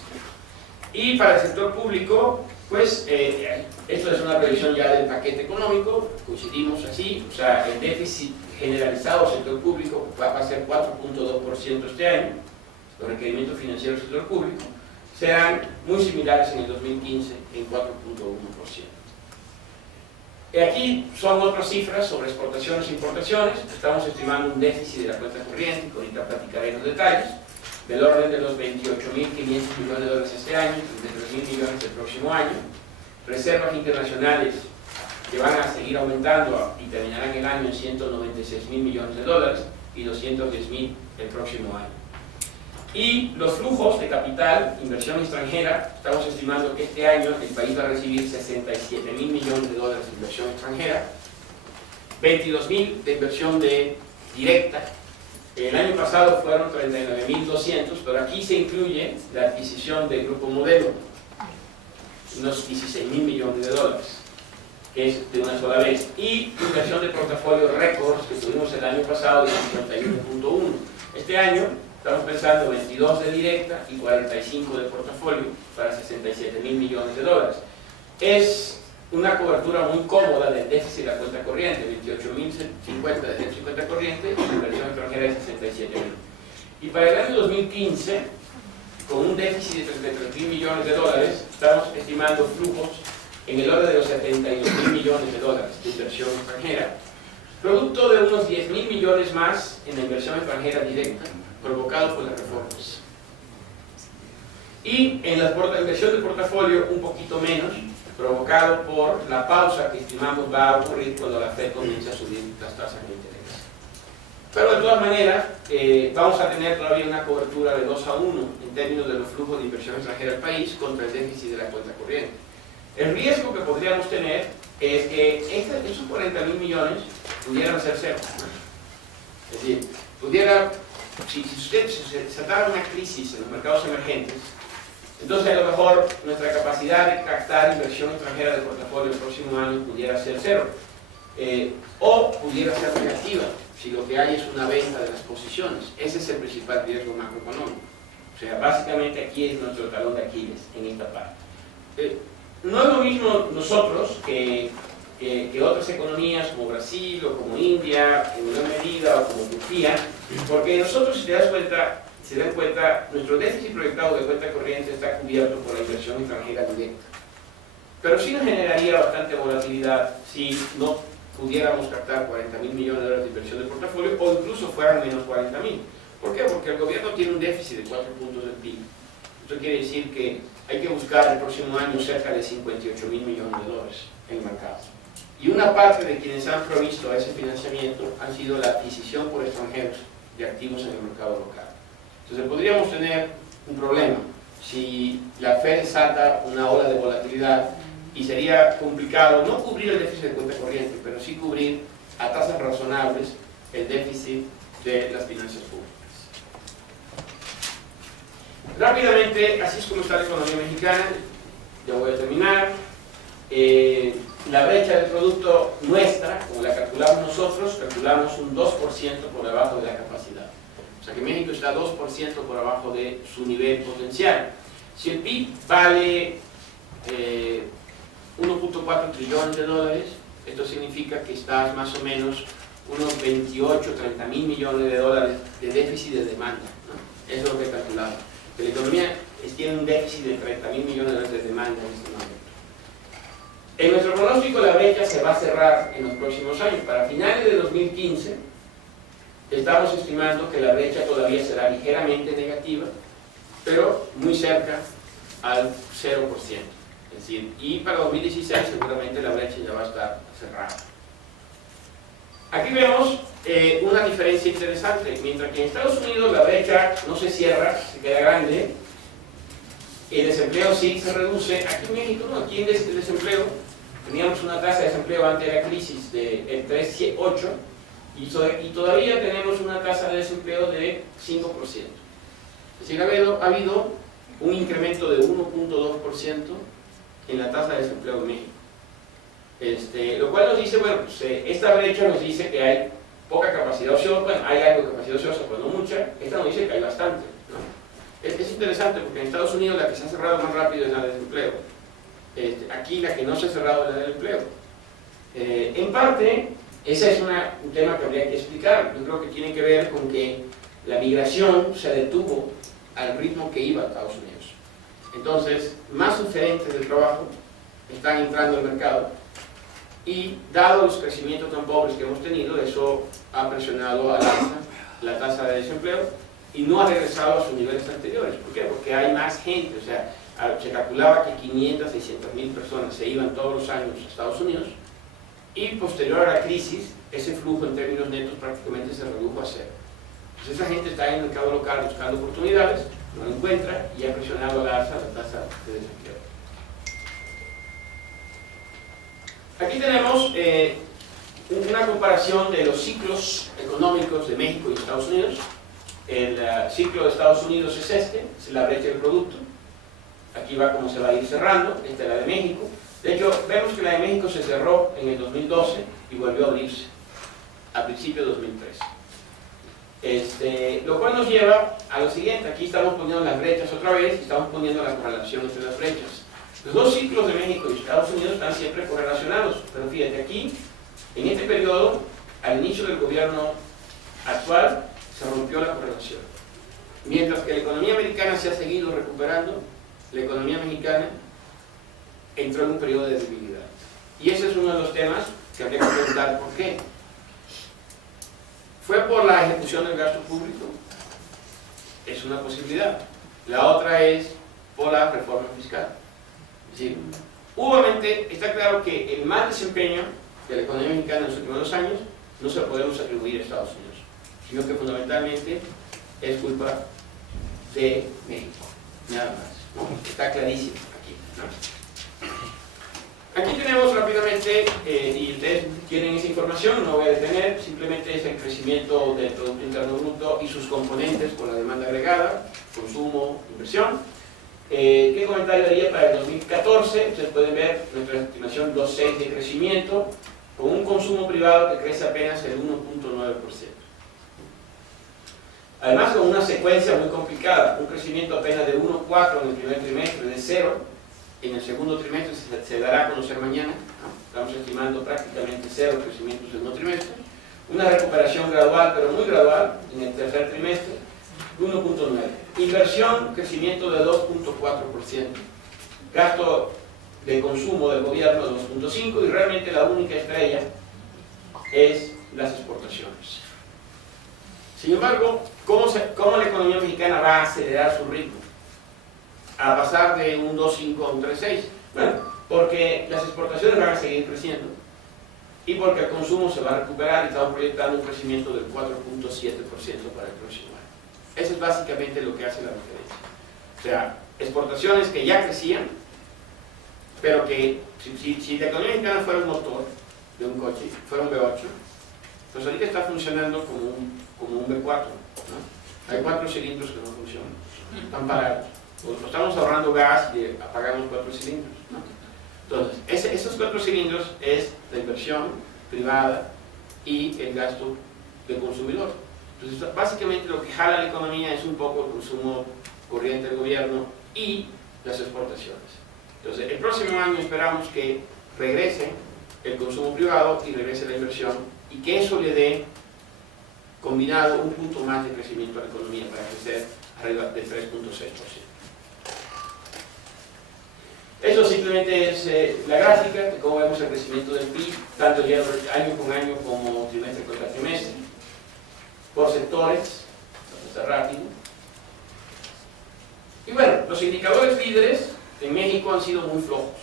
Y para el sector público, pues esto es una previsión ya del paquete económico, coincidimos así, o sea, el déficit generalizado del sector público va a ser 4.2% este año, los requerimientos financieros del sector público serán muy similares en el 2015 en 4.1%. Aquí son otras cifras sobre exportaciones e importaciones. Estamos estimando un déficit de la cuenta corriente, que ahorita platicaré los detalles, del orden de los 28.500 millones de dólares este año, 33.000 millones el próximo año. Reservas internacionales que van a seguir aumentando y terminarán el año en 196.000 millones de dólares y 210.000 el próximo año. Y los flujos de capital, inversión extranjera, estamos estimando que este año el país va a recibir 67.000 millones de dólares de inversión extranjera, 22.000 de inversión directa. El año pasado fueron 39.200, pero aquí se incluye la adquisición del Grupo Modelo, unos 16.000 millones de dólares, que es de una sola vez, y inversión de portafolio récords que tuvimos el año pasado de 51.1. Este año estamos pensando 22 de directa y 45 de portafolio para 67.000 millones de dólares. Es una cobertura muy cómoda del déficit de la cuenta corriente, 28.050 de déficit de cuenta corriente y inversión extranjera de 67.000. Y para el año 2015, con un déficit de 33.000 millones de dólares, estamos estimando flujos en el orden de los 72.000 millones de dólares de inversión extranjera, producto de unos 10.000 millones más en la inversión extranjera directa, provocado por las reformas. Y en la inversión de portafolio un poquito menos, provocado por la pausa que estimamos va a ocurrir cuando la Fed comience a subir las tasas de interés. Pero de todas maneras, vamos a tener todavía una cobertura de 2 a 1 en términos de los flujos de inversión extranjera al país contra el déficit de la cuenta corriente. El riesgo que podríamos tener es que esos 40.000 millones pudieran ser cero. Es decir, si usted se atara una crisis en los mercados emergentes, entonces a lo mejor nuestra capacidad de captar inversión extranjera del portafolio el próximo año pudiera ser cero, o pudiera ser negativa si lo que hay es una venta de las posiciones. Ese es el principal riesgo macroeconómico. O sea, básicamente aquí es nuestro talón de Aquiles en esta parte. No es lo mismo nosotros que otras economías como Brasil o como India, en menor medida, o como Turquía, porque nosotros, si se dan cuenta, nuestro déficit proyectado de cuenta corriente está cubierto por la inversión extranjera directa. Pero sí nos generaría bastante volatilidad si no pudiéramos captar 40.000 millones de dólares de inversión de portafolio, o incluso fueran menos 40.000. ¿Por qué? Porque el gobierno tiene un déficit de 4 puntos del PIB. Esto quiere decir que hay que buscar el próximo año cerca de 58.000 millones de dólares en el mercado. Y una parte de quienes han provisto a ese financiamiento han sido la adquisición por extranjeros de activos en el mercado local. Entonces podríamos tener un problema si la Fed desata una ola de volatilidad, y sería complicado no cubrir el déficit de cuenta corriente, pero sí cubrir a tasas razonables el déficit de las finanzas públicas. Rápidamente, así es como está la economía mexicana. Ya voy a terminar. La brecha del producto nuestra, como la calculamos nosotros, calculamos un 2% por debajo de la capacidad. O sea que México está 2% por abajo de su nivel potencial. Si el PIB vale 1.4 trillones de dólares, esto significa que estás más o menos unos 30.000 millones de dólares de déficit de demanda, ¿no? Eso es lo que he calculado. Que la economía tiene un déficit de 30.000 millones de dólares de demanda en este momento. En nuestro pronóstico la brecha se va a cerrar en los próximos años. Para finales de 2015 estamos estimando que la brecha todavía será ligeramente negativa, pero muy cerca al 0%. Es decir, y para 2016 seguramente la brecha ya va a estar cerrada. Aquí vemos una diferencia interesante. Mientras que en Estados Unidos la brecha no se cierra, se queda grande, el desempleo sí se reduce. Aquí en México no, aquí el desempleo, teníamos una tasa de desempleo antes de la crisis de 3.8 y todavía tenemos una tasa de desempleo de 5%. Es decir, ha habido un incremento de 1.2% en la tasa de desempleo de México. Lo cual nos dice, bueno, pues, esta brecha nos dice que hay poca capacidad ociosa. Bueno, hay algo de capacidad ociosa, pero no mucha. Esta nos dice que hay bastante, ¿no? Es interesante porque en Estados Unidos la que se ha cerrado más rápido es la de desempleo. Aquí la que no se ha cerrado es la del empleo. En parte, ese es un tema que habría que explicar. Yo creo que tiene que ver con que la migración se detuvo al ritmo que iba a Estados Unidos. Entonces, más oferentes del trabajo están entrando al mercado y dado los crecimientos tan pobres que hemos tenido, eso ha presionado al alza la tasa de desempleo y no ha regresado a sus niveles anteriores. ¿Por qué? Porque hay más gente, o sea, se calculaba que 500, 600 mil personas se iban todos los años a Estados Unidos y posterior a la crisis, ese flujo en términos netos prácticamente se redujo a cero. Entonces esa gente está en el mercado local buscando oportunidades, no lo encuentra y ha presionado al alza la tasa de desempleo. Aquí tenemos una comparación de los ciclos económicos de México y Estados Unidos. El ciclo de Estados Unidos es este, es la brecha del producto. Aquí va cómo se va a ir cerrando, esta es la de México. De hecho, vemos que la de México se cerró en el 2012 y volvió a abrirse a principios de 2013. Lo cual nos lleva a lo siguiente. Aquí estamos poniendo las brechas otra vez y estamos poniendo la correlación entre las brechas. Los dos ciclos de México y Estados Unidos están siempre correlacionados, pero fíjate aquí, en este periodo, al inicio del gobierno actual, se rompió la correlación. Mientras que la economía americana se ha seguido recuperando, la economía mexicana entró en un periodo de debilidad. Y ese es uno de los temas que habría que preguntar por qué. ¿Fue por la ejecución del gasto público? Es una posibilidad. La otra es por la reforma fiscal. Es decir, obviamente está claro que el mal desempeño de la economía mexicana en los últimos 2 años no se lo podemos atribuir a Estados Unidos, sino que fundamentalmente es culpa de México, nada más, ¿no? Está clarísimo aquí, ¿no? Aquí tenemos rápidamente, y ustedes tienen esa información, no voy a detener, simplemente es el crecimiento del Producto Interno Bruto y sus componentes por la demanda agregada, consumo, inversión. ¿Qué comentario haría para el 2014? Ustedes pueden ver nuestra estimación 2.6 de crecimiento, con un consumo privado que crece apenas el 1.9%. Además, con una secuencia muy complicada, un crecimiento apenas de 1.4 en el primer trimestre, de 0 en el segundo trimestre, se dará a conocer mañana, ¿no? Estamos estimando prácticamente 0 crecimiento en el segundo trimestre, una recuperación gradual, pero muy gradual, en el tercer trimestre, 1.9. Inversión, crecimiento de 2.4%. Gasto de consumo del gobierno de 2.5%, y realmente la única estrella es las exportaciones. Sin embargo, ¿cómo la economía mexicana va a acelerar su ritmo? A pasar de un 2.5 a un 3.6. Bueno, porque las exportaciones van a seguir creciendo y porque el consumo se va a recuperar y estamos proyectando un crecimiento del 4.7% para el próximo año. Eso es básicamente lo que hace la diferencia. O sea, exportaciones que ya crecían, pero que si la economía mexicana fuera un motor de un coche, fuera un V8, pues ahorita está funcionando como un V4, ¿no? Hay 4 cilindros que no funcionan, están parados. O estamos ahorrando gas y apagamos 4 cilindros, ¿no? Entonces, esos 4 cilindros es la inversión privada y el gasto del consumidor. Entonces, básicamente lo que jala la economía es un poco el consumo corriente del gobierno y las exportaciones. Entonces, el próximo año esperamos que regrese el consumo privado y regrese la inversión y que eso le dé combinado un punto más de crecimiento a la economía para crecer arriba del 3.6%. Eso simplemente es la gráfica de cómo vemos el crecimiento del PIB, tanto ya año con año como trimestre contra trimestre, por sectores, está rápido. Y bueno, los indicadores líderes en México han sido muy flojos.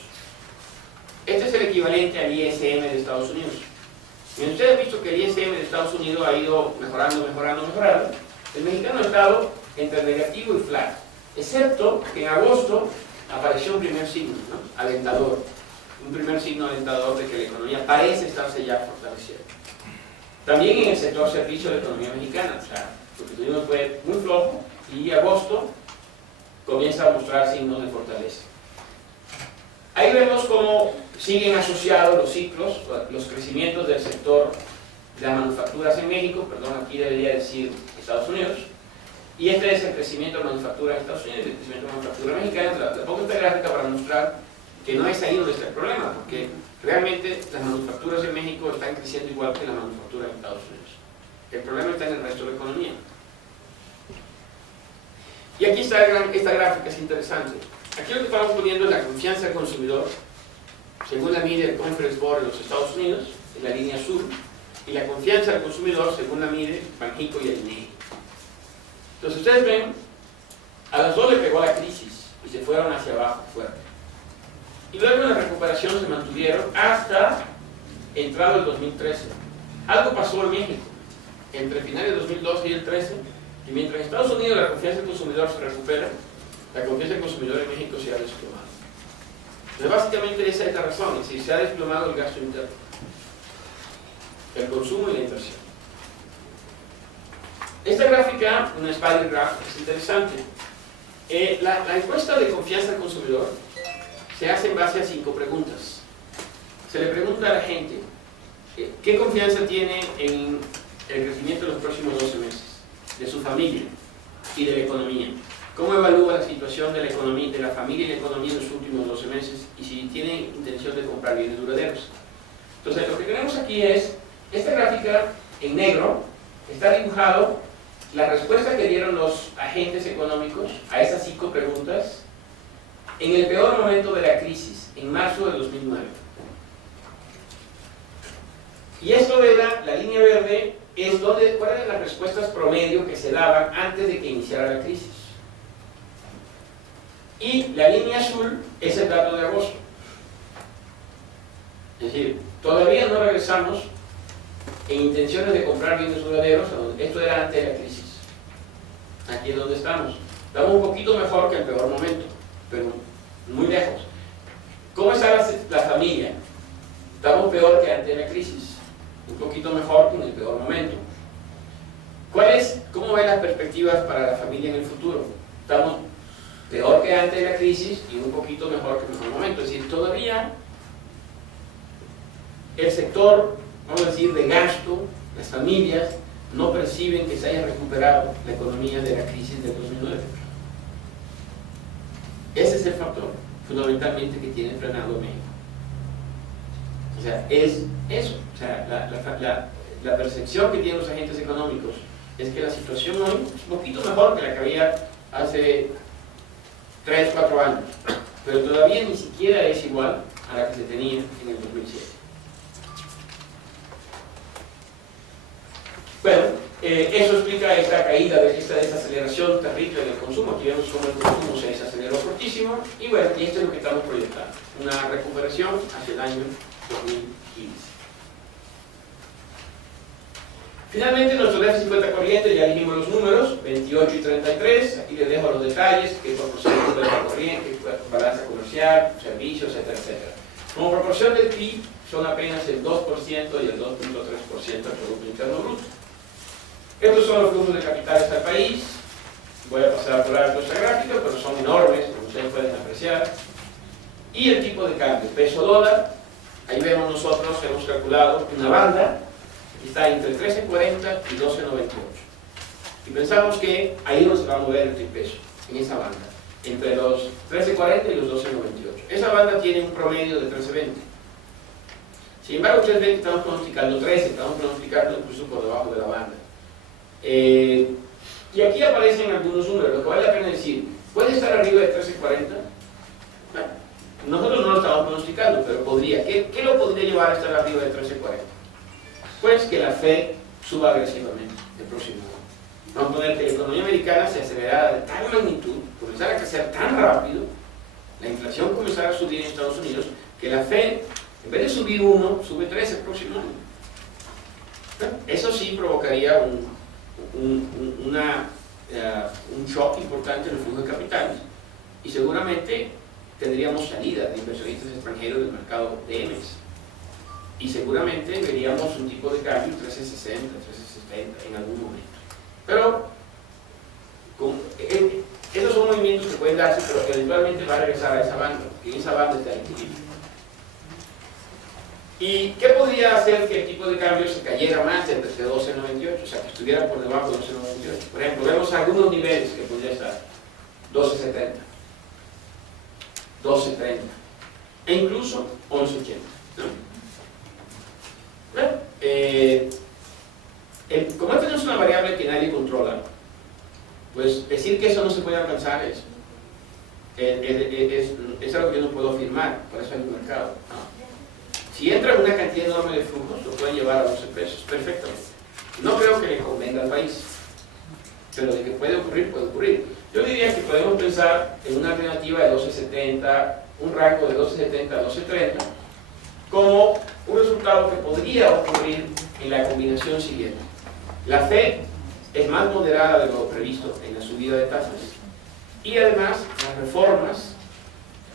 Este es el equivalente al ISM de Estados Unidos. Y ustedes han visto que el ISM de Estados Unidos ha ido mejorando. El mexicano ha estado entre negativo y flat, excepto que en agosto apareció un primer signo, ¿no? Alentador. Un primer signo alentador de que la economía parece estarse ya fortaleciendo. También en el sector servicio de la economía mexicana, o sea, lo que tuvimos fue muy flojo y agosto comienza a mostrar signos de fortaleza. Ahí vemos cómo siguen asociados los ciclos, los crecimientos del sector de las manufacturas en México, perdón, aquí debería decir Estados Unidos, y este es el crecimiento de manufactura en Estados Unidos y el crecimiento de manufactura mexicana. La pongo esta gráfica para mostrar que no es ahí donde está el problema, porque realmente las manufacturas en México están creciendo igual que las manufacturas en Estados Unidos. El problema está en el resto de la economía. Y aquí está esta gráfica, es interesante. Aquí lo que estamos poniendo es la confianza del consumidor, según la mide el Conference Board de los Estados Unidos, en la línea azul, y la confianza del consumidor, según la mide Banxico y el INEGI. Entonces ustedes ven, a las dos le pegó la crisis y se fueron hacia abajo fuerte. Y luego en la recuperación se mantuvieron hasta entrado el 2013. Algo pasó en México entre finales de 2012 y el 13, y mientras en Estados Unidos la confianza del consumidor se recupera, la confianza del consumidor en México se ha desplomado. Entonces básicamente esa es la razón, es decir, se ha desplomado el gasto interno, el consumo y la inversión. Esta gráfica, una spider graph, es interesante. La encuesta de confianza del consumidor se hace en base a 5 preguntas. Se le pregunta a la gente qué confianza tiene en el crecimiento de los próximos 12 meses, de su familia y de la economía. ¿Cómo evalúa la situación de la economía, de la familia y la economía en los últimos 12 meses? Y si tiene intención de comprar bienes duraderos. Entonces, lo que tenemos aquí es, esta gráfica en negro está dibujado la respuesta que dieron los agentes económicos a esas 5 preguntas en el peor momento de la crisis, en marzo de 2009. Y esto de la línea verde es cuáles eran las respuestas promedio que se daban antes de que iniciara la crisis. Y la línea azul es el dato de agosto. Es decir, todavía no regresamos en intenciones de comprar bienes duraderos, esto era antes de la crisis. Aquí es donde estamos. Estamos un poquito mejor que el peor momento, pero muy lejos. ¿Cómo está la familia? Estamos peor que antes de la crisis. Un poquito mejor que en el peor momento. ¿Cómo ven las perspectivas para la familia en el futuro? Estamos peor que antes de la crisis y un poquito mejor que en el mejor momento. Es decir, todavía el sector, vamos a decir, de gasto, las familias, no perciben que se haya recuperado la economía de la crisis del 2009. Ese es el factor, fundamentalmente, que tiene frenado a México. O sea, es eso. O sea, la percepción que tienen los agentes económicos es que la situación hoy es un poquito mejor que la que había hace 3, 4 años, pero todavía ni siquiera es igual a la que se tenía en el 2007. Bueno, eso explica esta caída, esta desaceleración terrible del consumo. Aquí vemos cómo el consumo se desaceleró fortísimo, y bueno, y esto es lo que estamos proyectando, una recuperación hacia el año 2015. Finalmente, nuestro déficit cuenta corriente, ya dijimos los números, 28 y 33, aquí les dejo los detalles, qué proporción de cuenta corriente, balanza comercial, servicios, etcétera, etcétera. Como proporción del PIB, son apenas el 2% y el 2.3% del Producto Interno Bruto. Estos son los flujos de capitales al país. Voy a pasar por alto esta gráfica, pero son enormes, como ustedes pueden apreciar. Y el tipo de cambio, peso dólar, ahí vemos nosotros, hemos calculado una banda, que está entre 13.40 y 12.98. Y pensamos que ahí nos va a mover el peso, en esa banda, entre los 13.40 y los 12.98. Esa banda tiene un promedio de 13.20. Sin embargo, 13.20 estamos pronosticando 13, estamos pronosticando incluso por debajo de la banda. Y aquí aparecen algunos números, lo que vale la pena decir, ¿puede estar arriba de 13.40? Bueno, nosotros no lo estamos pronosticando, pero podría. ¿Qué lo podría llevar a estar arriba de 13.40? Pues que la Fed suba agresivamente el próximo año. Vamos a poner que la economía americana se acelerara de tal magnitud, comenzara a crecer tan rápido, la inflación comenzara a subir en Estados Unidos, que la Fed, en vez de subir 1, sube 3 el próximo año. Eso sí provocaría un shock importante en el flujo de capitales, y seguramente tendríamos salida de inversionistas extranjeros del mercado de EMES, y seguramente veríamos un tipo de cambio 13.60, 13.70 en algún momento. Pero esos son movimientos que pueden darse, pero que eventualmente va a regresar a esa banda, y en esa banda está el equilibrio. ¿Y qué podría hacer que el tipo de cambio se cayera más entre 12.98? O sea, que estuviera por debajo de 12.98. Por ejemplo, vemos algunos niveles que podría estar 12.70, 12.30 e incluso 11.80. ¿no? Bueno, como esta no es una variable que nadie controla, pues decir que eso no se puede alcanzar es algo que yo no puedo afirmar, por eso hay un mercado, ¿no? Si entra una cantidad enorme de flujos, lo pueden llevar a 12 pesos perfectamente. No creo que le convenga al país, pero de que puede ocurrir, puede ocurrir. Yo diría que podemos pensar en una alternativa de 12.70, un rango de 12.70 a 12.30, como un resultado que podría ocurrir en la combinación siguiente. La Fed es más moderada de lo previsto en la subida de tasas y además las reformas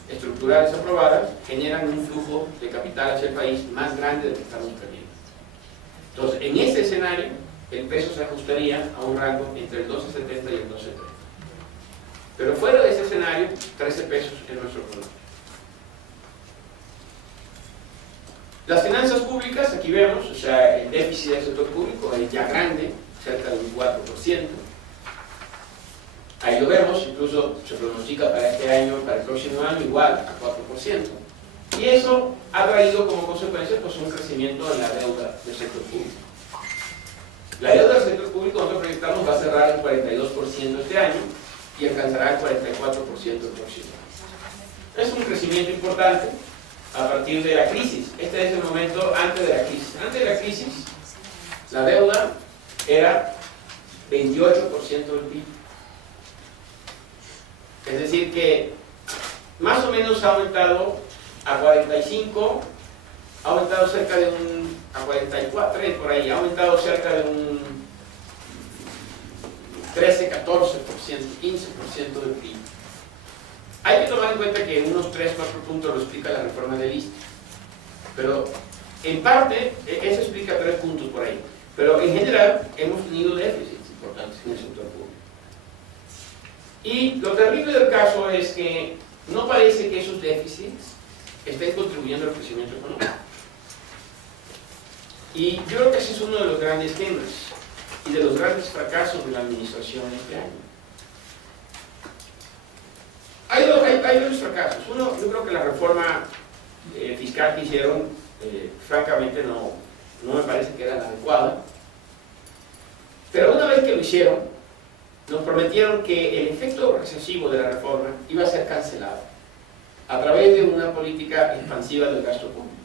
estructurales aprobadas generan un flujo de capital hacia el país más grande del que estamos previendo. Entonces, en ese escenario, el peso se ajustaría a un rango entre el 12.70 y el 12.30. Pero fuera de ese escenario, 13 pesos es nuestro pronóstico. Las finanzas públicas, aquí vemos, o sea, el déficit del sector público es ya grande, cerca de un 4%. Ahí lo vemos, incluso se pronostica para este año, para el próximo año, igual a 4%. Y eso ha traído como consecuencia pues, un crecimiento en la deuda del sector público. La deuda del sector público, nosotros proyectamos, va a cerrar el 42% este año y alcanzará el 44% el próximo año. Es un crecimiento importante a partir de la crisis. Este es el momento antes de la crisis. Antes de la crisis, la deuda era 28% del PIB. Es decir que más o menos ha aumentado a 45, ha aumentado cerca de a 44, por ahí, ha aumentado cerca de un 13, 14%, 15% del PIB. Hay que tomar en cuenta que unos 3, 4 puntos lo explica la reforma del ISSSTE. Pero en parte, eso explica 3 puntos por ahí. Pero en general, hemos tenido déficits importantes en el sector público. Y lo terrible del caso es que no parece que esos déficits estén contribuyendo al crecimiento económico. Y yo creo que ese es uno de los grandes temas y de los grandes fracasos de la administración este año. Hay dos fracasos. Uno, yo creo que la reforma fiscal que hicieron, francamente no me parece que era la adecuada. Pero una vez que lo hicieron, nos prometieron que el efecto recesivo de la reforma iba a ser cancelado a través de una política expansiva del gasto público.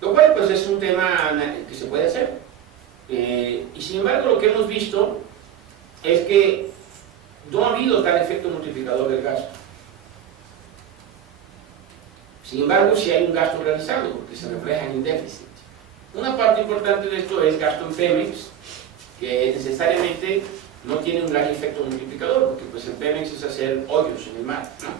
Lo cual pues es un tema que se puede hacer. Y sin embargo lo que hemos visto es que no ha habido tal efecto multiplicador del gasto. Sin embargo, sí hay un gasto realizado, porque se refleja en el déficit. Una parte importante de esto es gasto en Pemex, que necesariamente no tiene un gran efecto multiplicador, porque pues en Pemex es hacer hoyos en el mar, ¿no?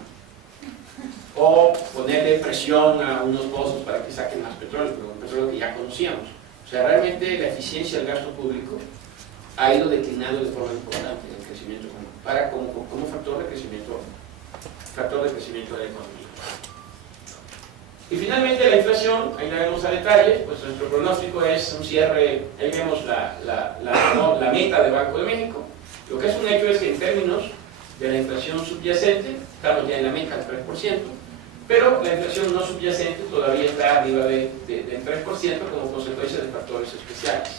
O ponerle presión a unos pozos para que saquen más petróleo, pero un petróleo que ya conocíamos. O sea, realmente la eficiencia del gasto público ha ido declinando de forma importante en el crecimiento económico, como factor de crecimiento de la economía. Y finalmente la inflación, ahí la vemos a detalle, pues nuestro pronóstico es un cierre, ahí vemos la meta del Banco de México. Lo que es un hecho es que en términos de la inflación subyacente, estamos ya en la meta del 3%, pero la inflación no subyacente todavía está arriba del 3% como consecuencia de factores especiales.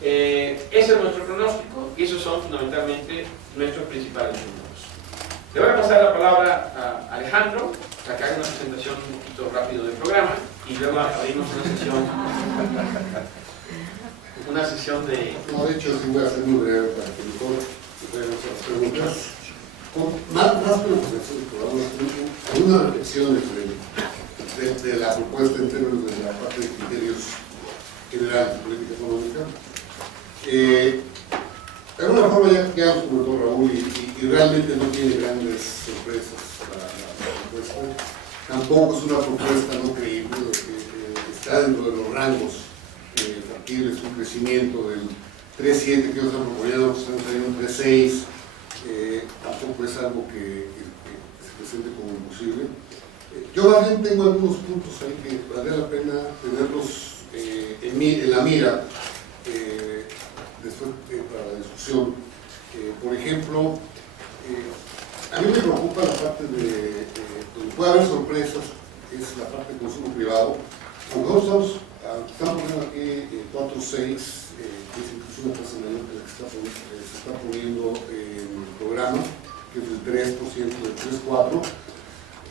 Ese es nuestro pronóstico y esos son fundamentalmente nuestros principales números. Le voy a pasar la palabra a Alejandro para que haga una presentación un poquito rápido del programa y luego abrimos una sesión de... No, de hecho, sí voy a hacer muy breve para que mejor puedan hacer las preguntas. Más que la presentación del programa, algunas reflexiones de la propuesta en términos de la parte de criterios generales de política económica. De alguna forma ya quedamos con el doctor Raúl y realmente no tiene grandes sorpresas la propuesta. Tampoco es una propuesta no creíble, lo que está dentro de los rangos factibles, un crecimiento del 3.7 que ellos han propuesto, que están teniendo un 3.6, tampoco es algo que se presente como imposible. Yo más bien tengo algunos puntos ahí que valdría la pena tenerlos en la mira después para la discusión. Por ejemplo, a mí me preocupa la parte de donde puede haber sorpresas, es la parte de consumo privado. Nosotros estamos poniendo aquí 4.6, que es incluso una tasa menor que la que se está poniendo en el programa, que es del 3%, del 3.4%.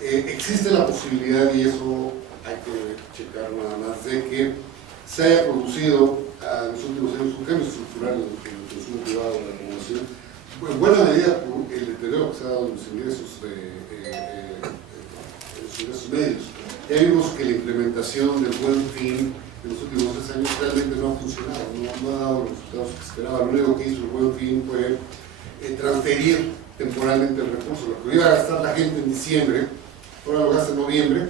existe la posibilidad, y eso hay que checar nada más, de que se haya producido en los últimos años un cambio estructural en el consumo privado de la población, en buena medida por el deterioro que se ha dado en los ingresos medios. Ya vimos que la implementación del Buen Fin en los últimos 3 años realmente no ha funcionado, no ha dado los resultados que esperaba. Lo único que hizo el Buen Fin fue transferir temporalmente el recurso. Lo que iba a gastar la gente en diciembre, ahora lo gasta en noviembre.